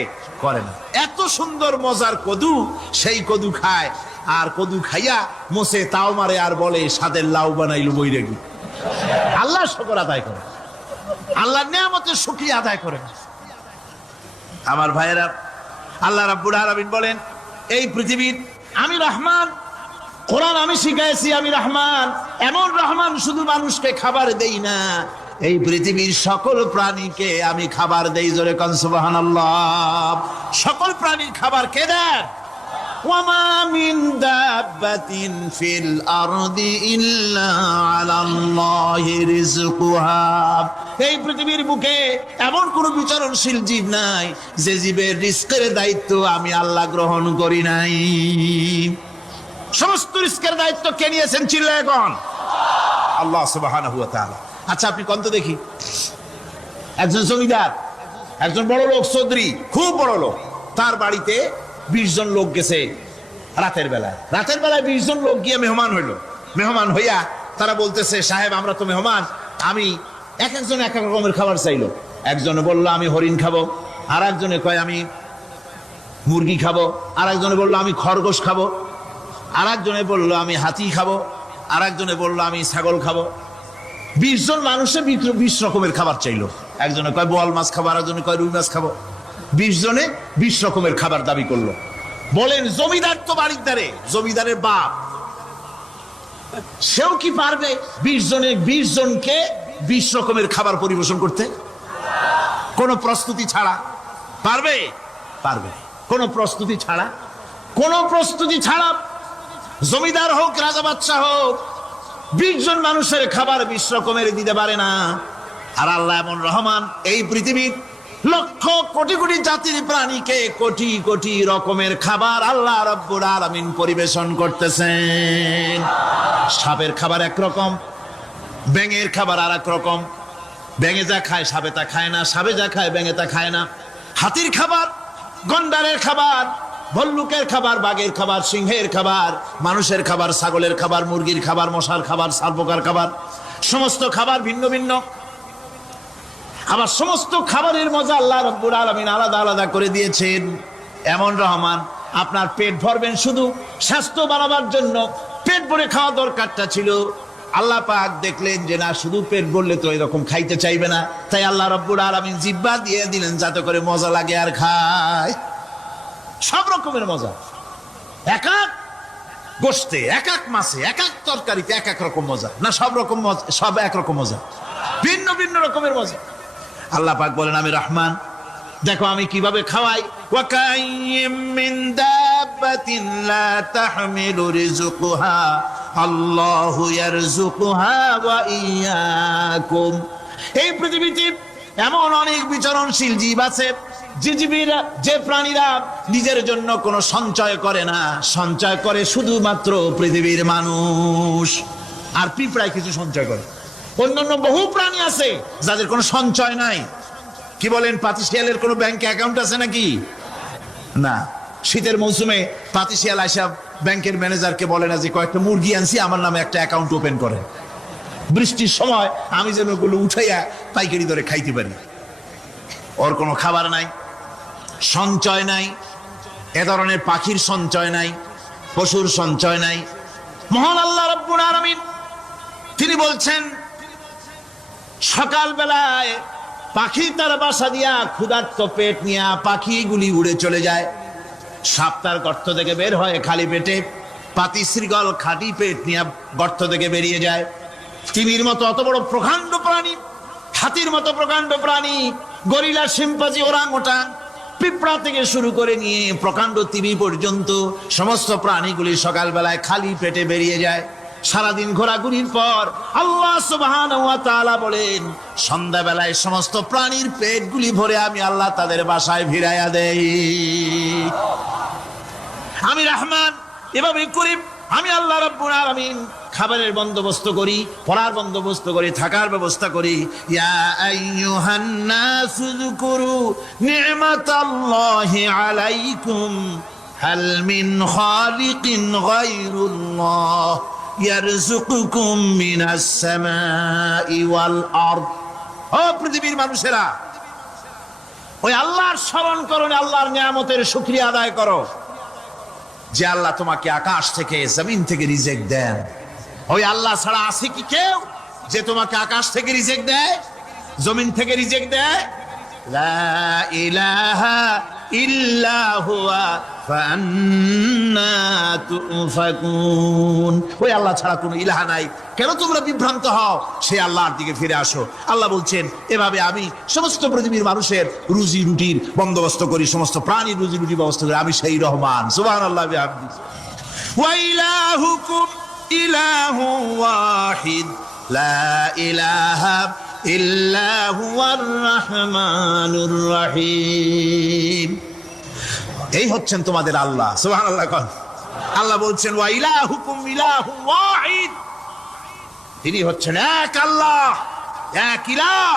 করে না। এত সুন্দর মজার কদু, সেই কদু খায়, আর কদু খাইয়া মোসে তাও মারে আর বলে স্বাদের লাউ বানাইলো বৈরাগী। আল্লাহ শুকর আদায় করে, আল্লাহর নিয়ামতের শুকরিয়া আদায় করে না। আমার ভাইয়েরা, আল্লাহ রাব্বুল আলামিন বলেন, এই পৃথিবীর আমি রহমান, কোরআন আমি শিখাইছি আমি রহমান। এমন রহমান শুধু মানুষকে খাবার দেই না, এই পৃথিবীর সকল প্রাণীকে আমি খাবার দেই। জোরে কোন সুবহানাল্লাহ। সকল প্রাণীর খাবার কে দেন? ওয়ামা মিন দাব্বাতিন ফিল আরদি ইল্লা আলাল্লাহি রিজকুহা। এই পৃথিবীর বুকে এমন কোন বিচরণশীল জীব নাই যে জীবের রিজকের দায়িত্ব আমি আল্লাহ গ্রহণ করি নাই। সমস্ত রিজকের দায়িত্ব কে নিয়েছেন? চিল্লায় কোন? আল্লাহ সুবহানাহু ওয়া তাআলা। আচ্ছা আপনি কোন তো দেখি, একজন জমিদার, একজন বড় লোক, চৌধুরী, খুব বড় লোক, তার বাড়িতে 20 জন লোক গেছে রাতের বেলায়। রাতের বেলায় 20 জন লোক গিয়ে মেহমান হইল। মেহমান হইয়া তারা বলতেছে, সাহেব আমরা তো মেহমান, আমি এক একজন এক এক রকমের খাবার চাইলো। একজনে বললো আমি হরিণ খাবো, আর একজনে কয় আমি মুরগি খাবো, আর একজনে বললো আমি খরগোশ খাবো, আর একজনে বললো আমি হাতি খাবো, আর একজনে বললো আমি ছাগল খাবো। 20 জন মানুষের 20 রকমের খাবার চাইলো। একজনে কয় বোয়াল মাছ খাবো, আর একজনে কয় রুই মাছ খাবো। 20 জনে 20 রকমের খাবার দাবি করলো। বলেন জমিদার তো বাড়ির ধারে, জমিদারের বাপ, সেও কি পারবে 20 জনকে 20 রকমের খাবার পরিবেশন করতে? কোন প্রস্তুতি ছাড়া পারবে? পারবে। কোন প্রস্তুতি ছাড়া, কোন প্রস্তুতি ছাড়া জমিদার হোক রাজা বাদশাহ হোক 20 জন মানুষের খাবার 20 রকমের দিতে পারে না। আর আল্লাহ এমন রহমান, এই পৃথিবীর লক্ষ কোটি কোটি জাতির প্রাণীকে কোটি কোটি রকমের খাবার আল্লাহ রাব্বুল আলামিন পরিবেশন করতেছেন। সাপের খাবার একরকম, ব্যাঙের খাবার আর এক রকম। ব্যাঙে যা খায় সাপে তা খায় না, সাপে যা খায় ব্যাঙে তা খায় না। হাতির খাবার, গন্ডারের খাবার, ভল্লুকের খাবার, বাঘের খাবার, সিংহের খাবার, মানুষের খাবার, ছাগলের খাবার, মুরগির খাবার, মশার খাবার, সারপোকার খাবার, সমস্ত খাবার ভিন্ন ভিন্ন। আবার সমস্ত খাবারের মজা আল্লাহ রাব্বুল আলামিন আলাদা আলাদা করে দিয়েছেন। এমন রহমান, আপনার পেট ভরবেন শুধু স্বাস্থ্য বাড়াবার জন্য, পেট ভরে খাওয়া দরকারটা ছিল। আল্লাহ পাক দেখলেন যে না, শুধু পেট ভরলে তো এরকম খাইতে চাইবে না, তাই আল্লাহ রাব্বুল আলামিন জিহ্বা দিয়ে দিলেন যাতে করে মজা লাগে আর খায়। সব রকমের মজা, এক এক গোশতে, এক এক মাছে, এক এক তরকারিতে এক এক রকম মজা, না সব রকম মজা, সব একরকম মজা, ভিন্ন ভিন্ন রকমের মজা। আল্লাহ পাক বলেন আমি রহমান, দেখো আমি কিভাবে খাওয়াই। ওয়াকাইয়িম মিন দাব্বাতিন লা তাহমিলু রিজকুহা আল্লাহু ইয়ারযুকুহা ওয়া ইয়্যাকুম। এই পৃথিবীতে এমন অনেক বিচরণশীল জীব আছে, যে জীবীরা, যে প্রাণীরা নিজের জন্য কোনো সঞ্চয় করে না, সঞ্চয় করে শুধুমাত্র পৃথিবীর মানুষ। আর পিঁপড়ায় কিছু সঞ্চয় করে। অন্যান্য বহু প্রাণী আছে যাদের কোনো সঞ্চয় নাই। কি বলেন, পাতিশিয়ালের কোনো ব্যাংকে অ্যাকাউন্ট আছে নাকি? না। শীতের মৌসুমে পাতিশিয়াল আসা ব্যাংকের ম্যানেজারকে বলে না যে কয়েকটা মুরগি আনছি, আমার নামে একটা অ্যাকাউন্ট ওপেন করে, বৃষ্টির সময় আমি যেন ওগুলো উঠাইয়া পাইকারি দরে খাইতে পারি। ওর কোনো খাবার নাই, সঞ্চয় নাই। এ ধরনের পাখির সঞ্চয় নাই, পশুর সঞ্চয় নাই। মহান আল্লাহ রাব্বুল আলামিন তিনি বলছেন, সকাল বেলায় পাখি তার বাসা দিয়া ক্ষুধার্ত পেট নিয়ে পাখিগুলি উড়ে চলে যায়। সাপ তার গর্ত থেকে বের হয় খালি পেটে, পাতি শৃগল খাঁটি পেট নিয়ে গর্ত থেকে বেরিয়ে যায়। তিমির মতো অত বড় প্রকাণ্ড প্রাণী, হাতির মতো প্রকাণ্ড প্রাণী, গরিলা, শিম্পাঞ্জি, ওরাংওটাং, পিঁপড়া থেকে শুরু করে নিয়ে প্রকাণ্ড তিমি পর্যন্ত সমস্ত প্রাণীগুলি সকালবেলায় খালি পেটে বেরিয়ে যায়। সারাদিন ঘোরাঘুরির পর আল্লাহ সুবহানাহু ওয়া তাআলা বলেন, সন্ধ্যাবেলায় সমস্ত প্রাণীর পেটগুলি ভরে আমি আল্লাহ তাদের বাসায় ফিরাইয়া দেই। আমি রহমান, এভাবে করি আমি আল্লাহ রাব্বুল আলামিন। খাবারের বন্দোবস্ত করি, পড়ার বন্দোবস্ত করি, থাকার ব্যবস্থা করি। ইয়া আইয়ুহান নাসু যুকুরু নি'মাতাল্লাহি আলাইকুম হাল মিন খালিকিন গায়রুল্লাহ ইয়ারযুকুকুম মিনাস সামাই ওয়াল আরদ। ও পৃথিবীর মানুষেরা, ওই আল্লাহর স্মরণ করো, আল্লাহর নিয়ামতের শুকরিয়া আদায় করো, যে আল্লাহ তোমাকে আকাশ থেকে, জমিন থেকে রিজিক দেন। ওই আল্লাহ ছাড়া আছে কি কেউ যে তোমাকে আকাশ থেকে রিজিক দেয়, জমিন থেকে রিজিক দেয়? লা ইলাহা ইল্লা হুয়া ফান্না তুফাকুন। ওই আল্লাহ ছাড়া কোনো ইলাহা নাই, কেন তোমরা বিভ্রান্ত হও? সেই আল্লাহর দিকে ফিরে আসো। আল্লাহ বলছেন, এভাবে আমি সমস্ত পৃথিবীর মানুষের রুজি রুটির বন্দোবস্ত করি, সমস্ত প্রাণীর রুজি রুটির ব্যবস্থা করি, আমি সেই রহমান। সুবহানাল্লাহ বিহামদিহি। ওয়া ইলাহুকুম ইলাহু ওয়াহিদ লা ইলাহা ইল্লা হুয়ার রাহমানুর রহিম। এই হচ্ছেন তোমাদের আল্লাহ। সুবহানাল্লাহ। আল্লাহ বলছেন, ওয়া ইলাহুকুম ইলাহু ওয়াহিদ, তিনি হচ্ছেন এক আল্লাহ, এক ইলাহ,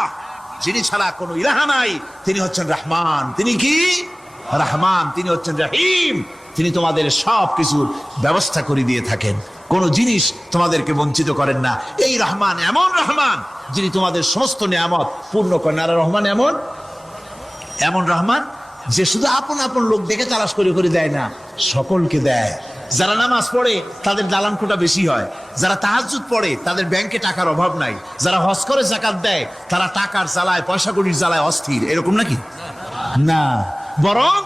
যিনি ছাড়া কোনো ইলাহা নাই। তিনি হচ্ছেন রহমান। তিনি কি? রহমান। তিনি হচ্ছেন রহিম। তিনি তোমাদের সব কিছুর ব্যবস্থা করে দিয়ে থাকেন, কোন জিনিস তোমাদেরকে বঞ্চিত করেন না। এই রহমান এমন রহমান যিনি তোমাদের সমস্ত নিয়ামত পূর্ণ করেন। আর রহমান এমন রহমান যে শুধু আপন আপন লোক দেখে তালাশ করে করে দেয় না, সকলকে দেয়। যারা নামাজ পড়ে তাদের দালান কোটা বেশি হয়, যারা তাহাজ্জুদ পড়ে তাদের ব্যাংকে টাকার অভাব নাই, যারা হজ করে যাকাত দেয় তারা টাকার জ্বালায়, পয়সা কড়ির জ্বালায় অস্থির। এরকম নাকি? না, বরং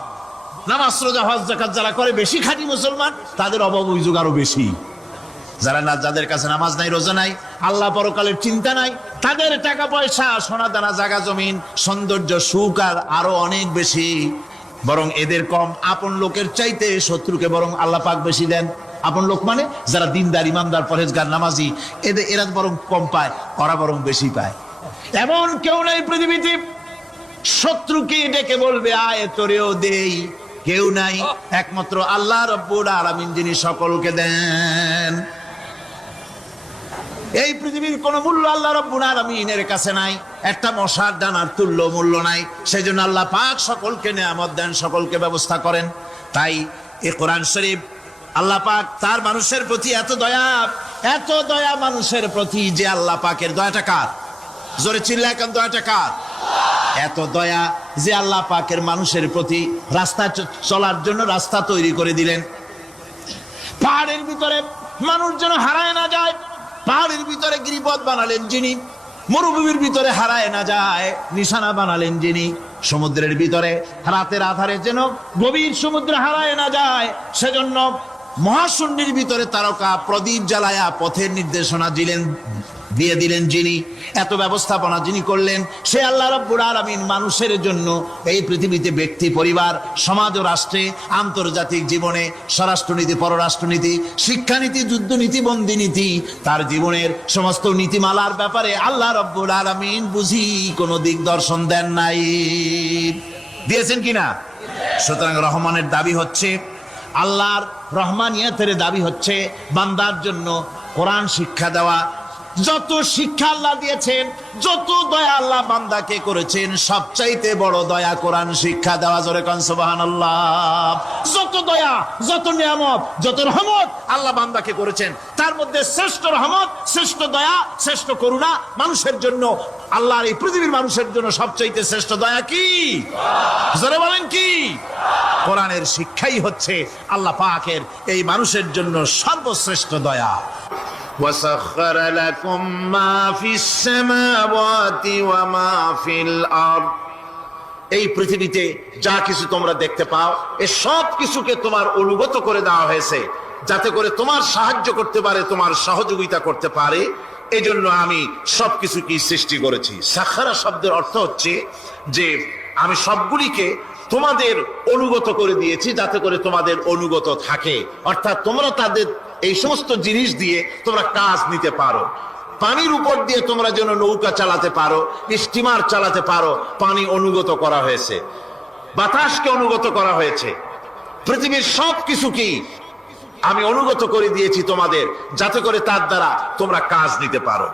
নামাজ রোজা হজ যাকাত যারা করে বেশি খাঁটি মুসলমান, তাদের অভাব অভিযোগ আরো বেশি। যাদের কাছে নামাজ নাই, রোজা নাই, আল্লাহ পরকালের চিন্তা নাই, তাদের টাকা পয়সা, সোনা দানা, জায়গা জমিন, সৌন্দর্য, সুখ আর আরো অনেক বেশি। বরং এদের কম। আপন লোকের চাইতে শত্রুকে বরং আল্লাহ পাক বেশি দেন। আপন লোক মানে যারা দিনদার, ইমানদার, পরহেজগার, নামাজি, এরা বরং কম পায়, ওরা বরং বেশি পায়। এমন কেউ নাই পৃথিবীতে শত্রুকে ডেকে বলবে আয় তোরেও দেই, কেউ নাই। একমাত্র আল্লাহ রাব্বুল আলামিন যিনি সকলকে দেন। এই পৃথিবীর কোন মূল্য আল্লাহ রাব্বুল আলামিনের কাছে নাই, একটা মশার দানার তুল্য মূল্য নাই। সেই জন্য আল্লাহ পাক সকলকে নিয়ামত দেন, সকলকে ব্যবস্থা করেন। তাই এই কোরআন শরীফ আল্লাহ পাক তার মানুষের প্রতি এত দয়া মানুষের প্রতি, যে আল্লাহ পাকের দয়াটা কার? জোরে চিল্লা এখন, দয়াটা কার? এত দয়া যে আল্লাহ পাকের মানুষের প্রতি রাস্তা চলার জন্য রাস্তা তৈরি করে দিলেন। পাহাড়ের ভিতরে মানুষ যেন হারায় না যায়, পাহাড়ের ভিতরে গিরিপথ বানালেন যিনি, মরুভূমির ভিতরে হারায় না যায় নিশানা বানালেন যিনি, সমুদ্রের ভিতরে রাতের আধারে যেন গভীর সমুদ্রে হারায় না যায়, সেজন্য মহাশূন্যের ভিতরে তারকা প্রদীপ জ্বালায়া পথের নির্দেশনা দিয়ে দিলেন যিনি, এত ব্যবস্থাপনা যিনি করলেন, সে আল্লাহ রাব্বুল আলামিন মানুষের জন্য এই পৃথিবীতে ব্যক্তি, পরিবার, সমাজ ও রাষ্ট্রে, আন্তর্জাতিক জীবনে, স্বরাষ্ট্রনীতি, পররাষ্ট্রনীতি, শিক্ষানীতি, যুদ্ধনীতি, বন্দিনীতি, তার জীবনের সমস্ত নীতিমালার ব্যাপারে আল্লাহ রাব্বুল আলামিন বুঝি কোনো দিকদর্শন দেন নাই। দিয়েছেন কিনা? সুতরাং রহমানের দাবি হচ্ছে, আল্লাহর রহমানিয়তের দাবি হচ্ছে বান্দার জন্য কোরআন শিক্ষা দেওয়া। যত শিক্ষা আল্লাহ দিয়েছেন, যত দয়া আল্লাহ বান্দাকে করেছেন, সবচাইতে বড় দয়া কোরআন শিক্ষা দেওয়া। জোরে কান সুবহানাল্লাহ। যত দয়া, যত নিয়ামত, যত রহমত আল্লাহ বান্দাকে করেছেন, তার মধ্যে শ্রেষ্ঠ রহমত, শ্রেষ্ঠ দয়া, শ্রেষ্ঠ করুণা মানুষের জন্য, আল্লাহর এই পৃথিবীর মানুষের জন্য সবচাইতে শ্রেষ্ঠ দয়া কি? জোরে বলেন কি? কোরআনের শিক্ষাই হচ্ছে আল্লাহ পাকের এই মানুষের জন্য সর্বশ্রেষ্ঠ দয়া। وَسَخَّرَ لَكُم مَّا فِي السَّمَاوَاتِ وَمَا فِي الْأَرْضِ। এই পৃথিবীতে যা কিছু তোমরা দেখতে পাও, এই সব কিছুকে তোমার অনুগত করে দেওয়া হয়েছে, যাতে করে তোমার সাহায্য করতে পারে, তোমার সহযোগিতা করতে পারে। এই জন্য আমি সবকিছুকে সৃষ্টি করেছি। সাখারা শব্দের অর্থ হচ্ছে যে আমি সবগুলিকে তোমাদের অনুগত করে দিয়েছি, যাতে করে তোমাদের অনুগত থাকে, অর্থাৎ তোমরা তাদের এই সমস্ত জিনিস দিয়ে তোমরা কাজ নিতে পারো। পানির উপর দিয়ে তোমরা যেন নৌকা চালাতে পারো, স্টিমার চালাতে পারো, পানি অনুগত করা হয়েছে, বাতাসকে অনুগত করা হয়েছে। পৃথিবীর সব কিছুকেই আমি অনুগত করে দিয়েছি তোমাদের, যাতে করে তার দ্বারা তোমরা কাজ নিতে পারো।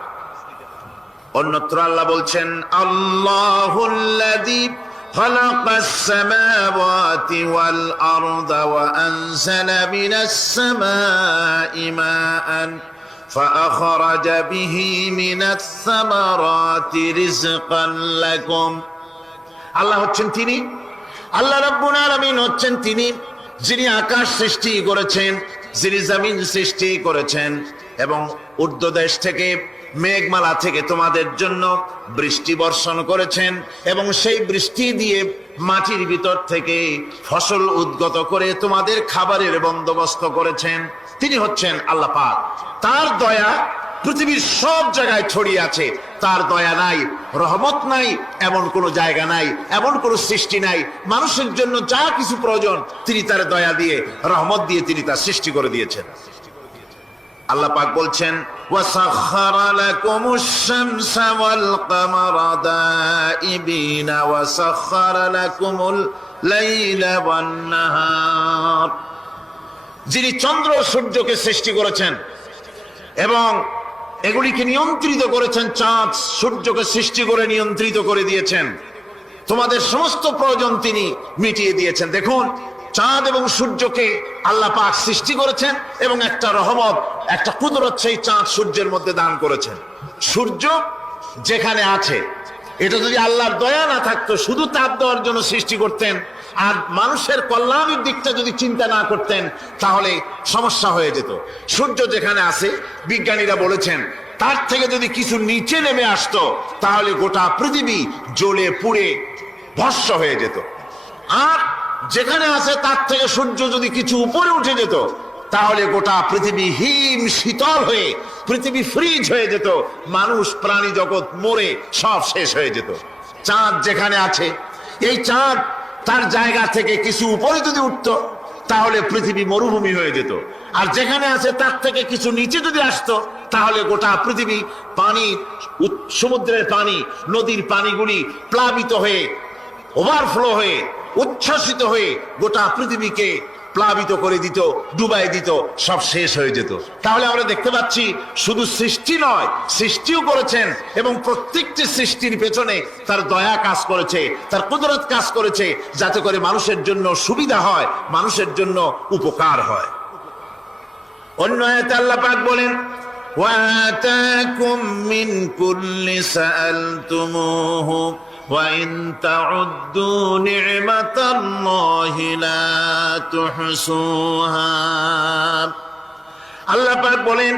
অন্যত্র আল্লাহ বলছেন, আল্লাহুল্লাযী خلق السماوات والأرض وأنزل من السماء ماء فأخرج به من الثمرات رزقا لكم। আল্লাহ হচ্ছেন তিনি, আল্লাহ রাব্বুল আলামিন হচ্ছেন তিনি যিনি আকাশ সৃষ্টি করেছেন, যিনি জমিন সৃষ্টি করেছেন, এবং ঊর্ধ্বদেশ থেকে, মেঘমালা থেকে তোমাদের জন্য বৃষ্টি বর্ষণ করেছেন, এবং সেই বৃষ্টি দিয়ে মাটির ভিতর থেকে ফসল উদ্গত করে তোমাদের খাবারের বন্দোবস্ত করেছেন। তিনি হচ্ছেন আল্লাহ পাক। তার দয়া পৃথিবীর সব জায়গায় ছড়িয়ে আছে। তার দয়া নাই, রহমত নাই, এমন কোন জায়গা নাই, এমন কোন সৃষ্টি নাই। মানুষের জন্য যা কিছু প্রয়োজন তিনি তার দয়া দিয়ে, রহমত দিয়ে তিনি তার সৃষ্টি করে দিয়েছেন। আল্লাহ পাক বলছেন, ওয়াসাখখারা লাকুমুশ শামসা ওয়াল কামারা দাইবিনা ওয়াসাখখারা লাকুমুল লাইলা ওয়ান নাহার। যিনি চন্দ্র সূর্যকে সৃষ্টি করেছেন এবং এগুলিকে নিয়ন্ত্রিত করেছেন, চাঁদ সূর্যকে সৃষ্টি করে নিয়ন্ত্রিত করে দিয়েছেন, তোমাদের সমস্ত প্রয়োজন তিনি মিটিয়ে দিয়েছেন। দেখুন, চাঁদ এবং সূর্যকে আল্লাহ পাক সৃষ্টি করেছেন এবং একটা রহমত, একটা কুদরত সেই চাঁদ সূর্যের মধ্যে দান করেছেন। সূর্য যেখানে আছে, এটা যদি আল্লাহর দয়া না থাকতো, শুধু তাপ দেওয়ার জন্য সৃষ্টি করতেন আর মানুষের কল্যাণের দিকটা যদি চিন্তা না করতেন, তাহলে সমস্যা হয়ে যেত। সূর্য যেখানে আছে, বিজ্ঞানীরা বলেছেন, তার থেকে যদি কিছু নিচে নেমে আসতো, তাহলে গোটা পৃথিবী জ্বলে পুড়ে ভস্ম হয়ে যেত। আর যেখানে আছে তার থেকে সূর্য যদি কিছু উপরে উঠে যেত, তাহলে গোটা পৃথিবী হিম শীতল হয়ে, পৃথিবী ফ্রিজ হয়ে যেত, মানুষ প্রাণী জগৎ মরে সব শেষ হয়ে যেত। চাঁদ যেখানে আছে, এই চাঁদ তার জায়গা থেকে কিছু উপরে যদি উঠতো, তাহলে পৃথিবী মরুভূমি হয়ে যেত। আর যেখানে আছে তার থেকে কিছু নিচে যদি আসতো, তাহলে গোটা পৃথিবী পানি, সমুদ্রের পানি, নদীর পানিগুলি প্লাবিত হয়ে, ওভারফ্লো হয়ে, উচ্ছ্বসিত হয়ে গোটা পৃথিবীকে প্লাবিত করে দিত, ডুবাই দিত, সব শেষ হয়ে যেত। তাহলে আমরা দেখতে পাচ্ছি, শুধু সৃষ্টি নয়, সৃষ্টিও করেছেন এবং প্রত্যেকটি সৃষ্টির পেছনে তার দয়া কাজ করেছে, তার কুদরত কাজ করেছে, যাতে করে মানুষের জন্য সুবিধা হয়, মানুষের জন্য উপকার হয়। অন্য আয়াতে আল্লাহ পাক বলেন, ওয়াতাকুম মিন কুল্লি সাআলতুমুহু وَإِن تَعُدُّوا نِعْمَةَ اللَّهِ لَا تُحْصُوهَا। আল্লাহ পাক বলেন,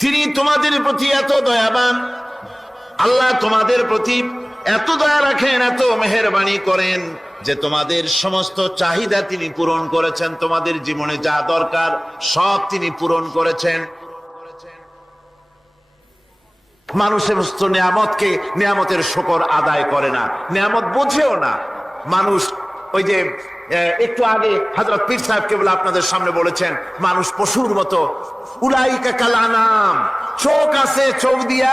তিনি তোমাদের প্রতি এত দয়াবান, আল্লাহ তোমাদের প্রতি এত দয়া রাখেন, এত মেহেরবানি করেন, যে তোমাদের সমস্ত চাহিদা তিনি পূরণ করেছেন, তোমাদের জীবনে যা দরকার সব তিনি পূরণ করেছেন। মানুষ সমস্ত নিয়ামতকে, নিয়ামতের শুকর আদায় করে না, নিয়ামত বোঝেও না মানুষ। ওই যে একটু আগে হযরত পীর সাহেব কেবল আপনাদের সামনে বলেছেন, মানুষ পশুর মতো। উলাইকা কাল আনাম, চোখ আছে, চোখ দিয়া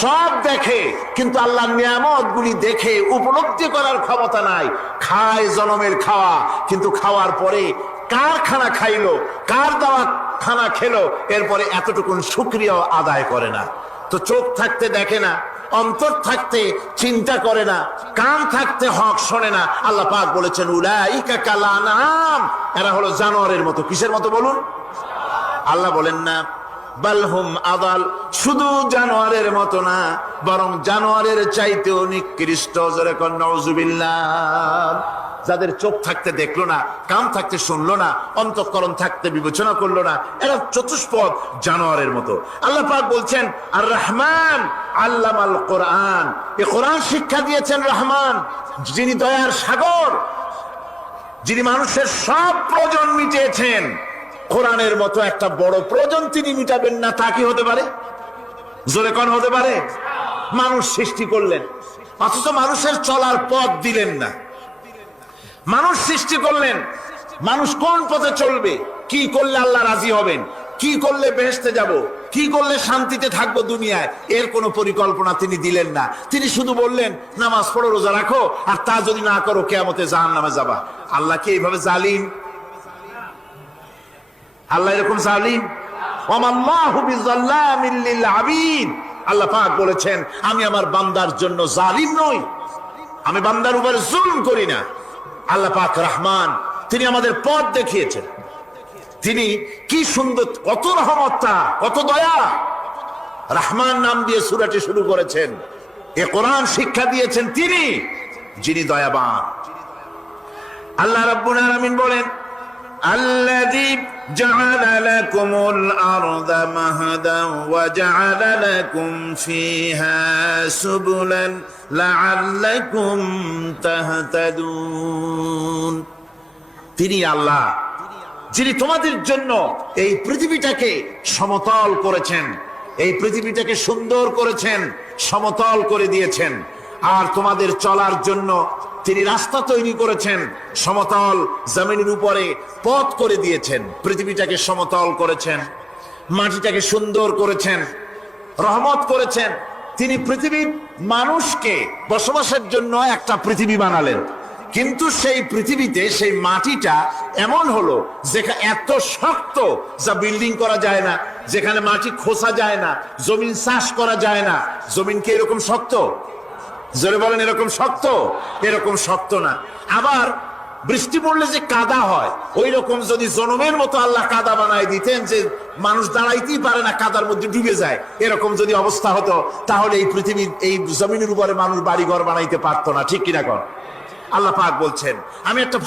সব দেখে, কিন্তু আল্লাহর নিয়ামত গুলি দেখে উপলব্ধি করার ক্ষমতা নাই। খায় জনমের খাওয়া, কিন্তু খাওয়ার পরে কার খানা খাইলো, কার দেওয়া খানা খেলো, এরপরে এতটুকুন শুকরিয়াও আদায় করে না। তো চোখ থাকতে দেখে না, অন্তর থাকতে চিন্তা করে না, কান থাকতে হক শোনে না। আল্লাহ পাক বলেছেন উলাইকা কাল আনাম, এরা হলো জানোয়ারের মতো। কিসের মতো বলুন? আল্লাহ বলেন না বালহুম আদাল, শুধু জানোয়ারের মতো না, বরং জানোয়ারের চাইতেও নিকৃষ্ট। জোরে কোন নাউজুবিল্লাহ। যাদের চোখ থাকতে দেখলো না, কান থাকতে শুনলো না, অন্তঃকরণ থাকতে বিবেচনা করলো না, এরা চতুষ্পদ জানোয়ারের মতো। আল্লাহ পাক বলছেন আর রহমান আল্লামাল কোরআন, এই কোরআন শিক্ষা দিয়েছেন রহমান, যিনি দয়ার সাগর, যিনি মানুষের সব প্রয়োজন মিটিয়েছেন। কোরআনের মতো একটা বড় প্রয়োজন তিনি মিটাবেন না, তা কি হতে পারে? জোরে কোন হতে পারে? মানুষ সৃষ্টি করলেন, অথচ মানুষের চলার পথ দিলেন না। মানুষ সৃষ্টি করলেন, মানুষ কোন পথে চলবে, কি করলে আল্লাহ রাজি হবেন, কি করলে বেহেশতে যাব, কি করলে শান্তিতে থাকবো দুনিয়ায়, এর কোনো পরিকল্পনা তিনি দিলেন না। তিনি শুধু বললেন নামাজ পড়ো, রোজা রাখো, আর তা যদি না করো কিয়ামতে জাহান্নামে যাবা। আল্লাহ কি এইভাবে জালিম? আল্লাহ এরকম জালিম? ওয়ামাল্লাহু বিযাল্লামিল লিল আবিদ। আল্লাহ পাক বলেছেন আমি আমার বান্দার জন্য জালিম নই, আমি বান্দার উপর জুলম করি না। আল্লাহ পাক রহমান, তিনি আমাদের পথ দেখিয়েছেন। তিনি কি সুন্দর, কত রহমতটা, কত দয়া। রহমান নাম দিয়ে সূরাটি শুরু করেছেন। এ কোরআন শিক্ষা দিয়েছেন তিনি, যিনি দয়াবান। আল্লাহ রাব্বুল আলামিন বলেন আল্লাযী জাআলা লাকুমুল আরদা মাহাদান ওয়া জাআলা লাকুম ফীহা সুবুলান লাআল্লাকুম তাহতাদুন। তিনি আল্লাহ যিনি তোমাদের জন্য এই পৃথিবীটাকে সমতল করেছেন, এই পৃথিবীটাকে সুন্দর করেছেন, সমতল করে দিয়েছেন। আর তোমাদের চলার জন্য তিনি রাস্তা তৈরি করেছেন, সমতল জমিনের উপরে পথ করে দিয়েছেন, পৃথিবীটাকে সমতল করেছেন, মাটিটাকে সুন্দর করেছেন, রহমত করেছেন। তিনি পৃথিবীর মানুষকে বসবাসের জন্য একটা পৃথিবী বানালেন, কিন্তু সেই পৃথিবীতে সেই মাটিটা এমন হলো যেখানে এত শক্ত যা বিল্ডিং করা যায় না, যেখানে মাটি খোসা যায় না, জমিন চাষ করা যায় না। জমিন কি এরকম শক্ত? জোরে বলেন, এরকম শক্ত? এরকম শক্ত না। আবার বৃষ্টি পড়লে যে কাদা হয়, ওই রকম যদি জনমের মতো আল্লাহ কাদা বানায় দিতেন যে মানুষ দাঁড়াইতেই পারে না, কাদার মধ্যে ডুবে যায়, এরকম যদি অবস্থা হতো, তাহলে এই পৃথিবীর এই জমিনের উপরে মানুষ বাড়ি ঘর বানাইতে পারতো না। ঠিক কিনা কর? আল্লাহ পাক বলছেন আমি একটা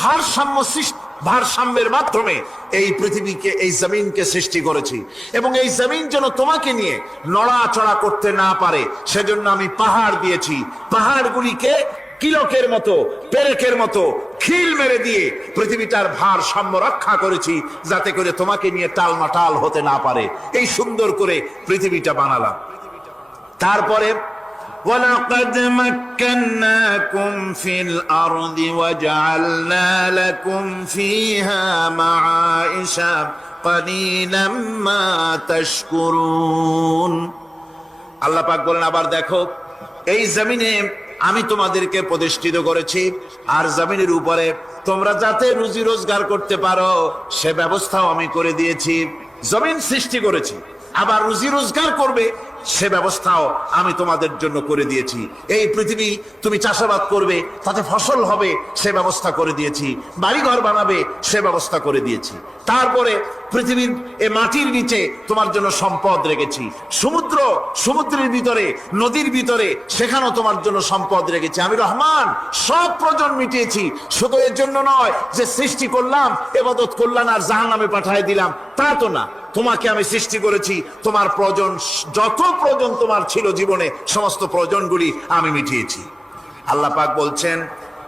ভারসাম্যের মাধ্যমে এই পৃথিবীকে, এই জমিনকে সৃষ্টি করেছি, এবং এই জমিন যেন তোমাকে নিয়ে নড়াচড়া করতে না পারে সেজন্য আমি পাহাড় দিয়েছি। পাহাড়গুলিকে কিলকের মতো, পেরেকের মতো খিল মেরে দিয়ে পৃথিবীটার ভারসাম্য রক্ষা করেছি, যাতে করে তোমাকে নিয়ে টালমাটাল হতে না পারে। এই সুন্দর করে পৃথিবীটা বানালাম। তারপরে وَلَقَدْ مَكَّنَّاكُمْ فِي الْأَرْضِ وَجَعَلْنَا لَكُمْ فِيهَا مَعَائِشَ قَلِيلًا مَا تَشْكُرُونَ। আল্লাহ পাক বলেন আবার দেখো, এই জমিনে আমি তোমাদেরকে প্রতিষ্ঠিত করেছি, আর জমিনের উপরে তোমরা যাতে রুজি রোজগার করতে পারো সে ব্যবস্থাও আমি করে দিয়েছি। জমিন সৃষ্টি করেছি, আবার রুজি রোজগার করবে সে ব্যবস্থাও আমি তোমাদের জন্য করে দিয়েছি। এই পৃথিবী তুমি চাষাবাদ করবে, তাতে ফসল হবে সে ব্যবস্থা করে দিয়েছি, বাড়িঘর বানাবে সে ব্যবস্থা করে দিয়েছি। তারপরে পৃথিবীর এ মাটির নিচে তোমার জন্য সম্পদ রেখেছি, সমুদ্র, সমুদ্রের ভিতরে, নদীর ভিতরে, সেখানেও তোমার জন্য সম্পদ রেখেছি। আমি রহমান, সব প্রয়োজন মিটিয়েছি। শুধু এর জন্য নয় যে সৃষ্টি করলাম, ইবাদত করলাম আর জাহান্নামে পাঠিয়ে দিলাম, তা তো না। তোমাকে আমি সৃষ্টি করেছি, তোমার প্রয়োজন, যত প্রয়োজন তোমার ছিল জীবনে, সমস্ত প্রয়োজনগুলি আমি মিটিয়েছি। আল্লাহ পাক বলছেন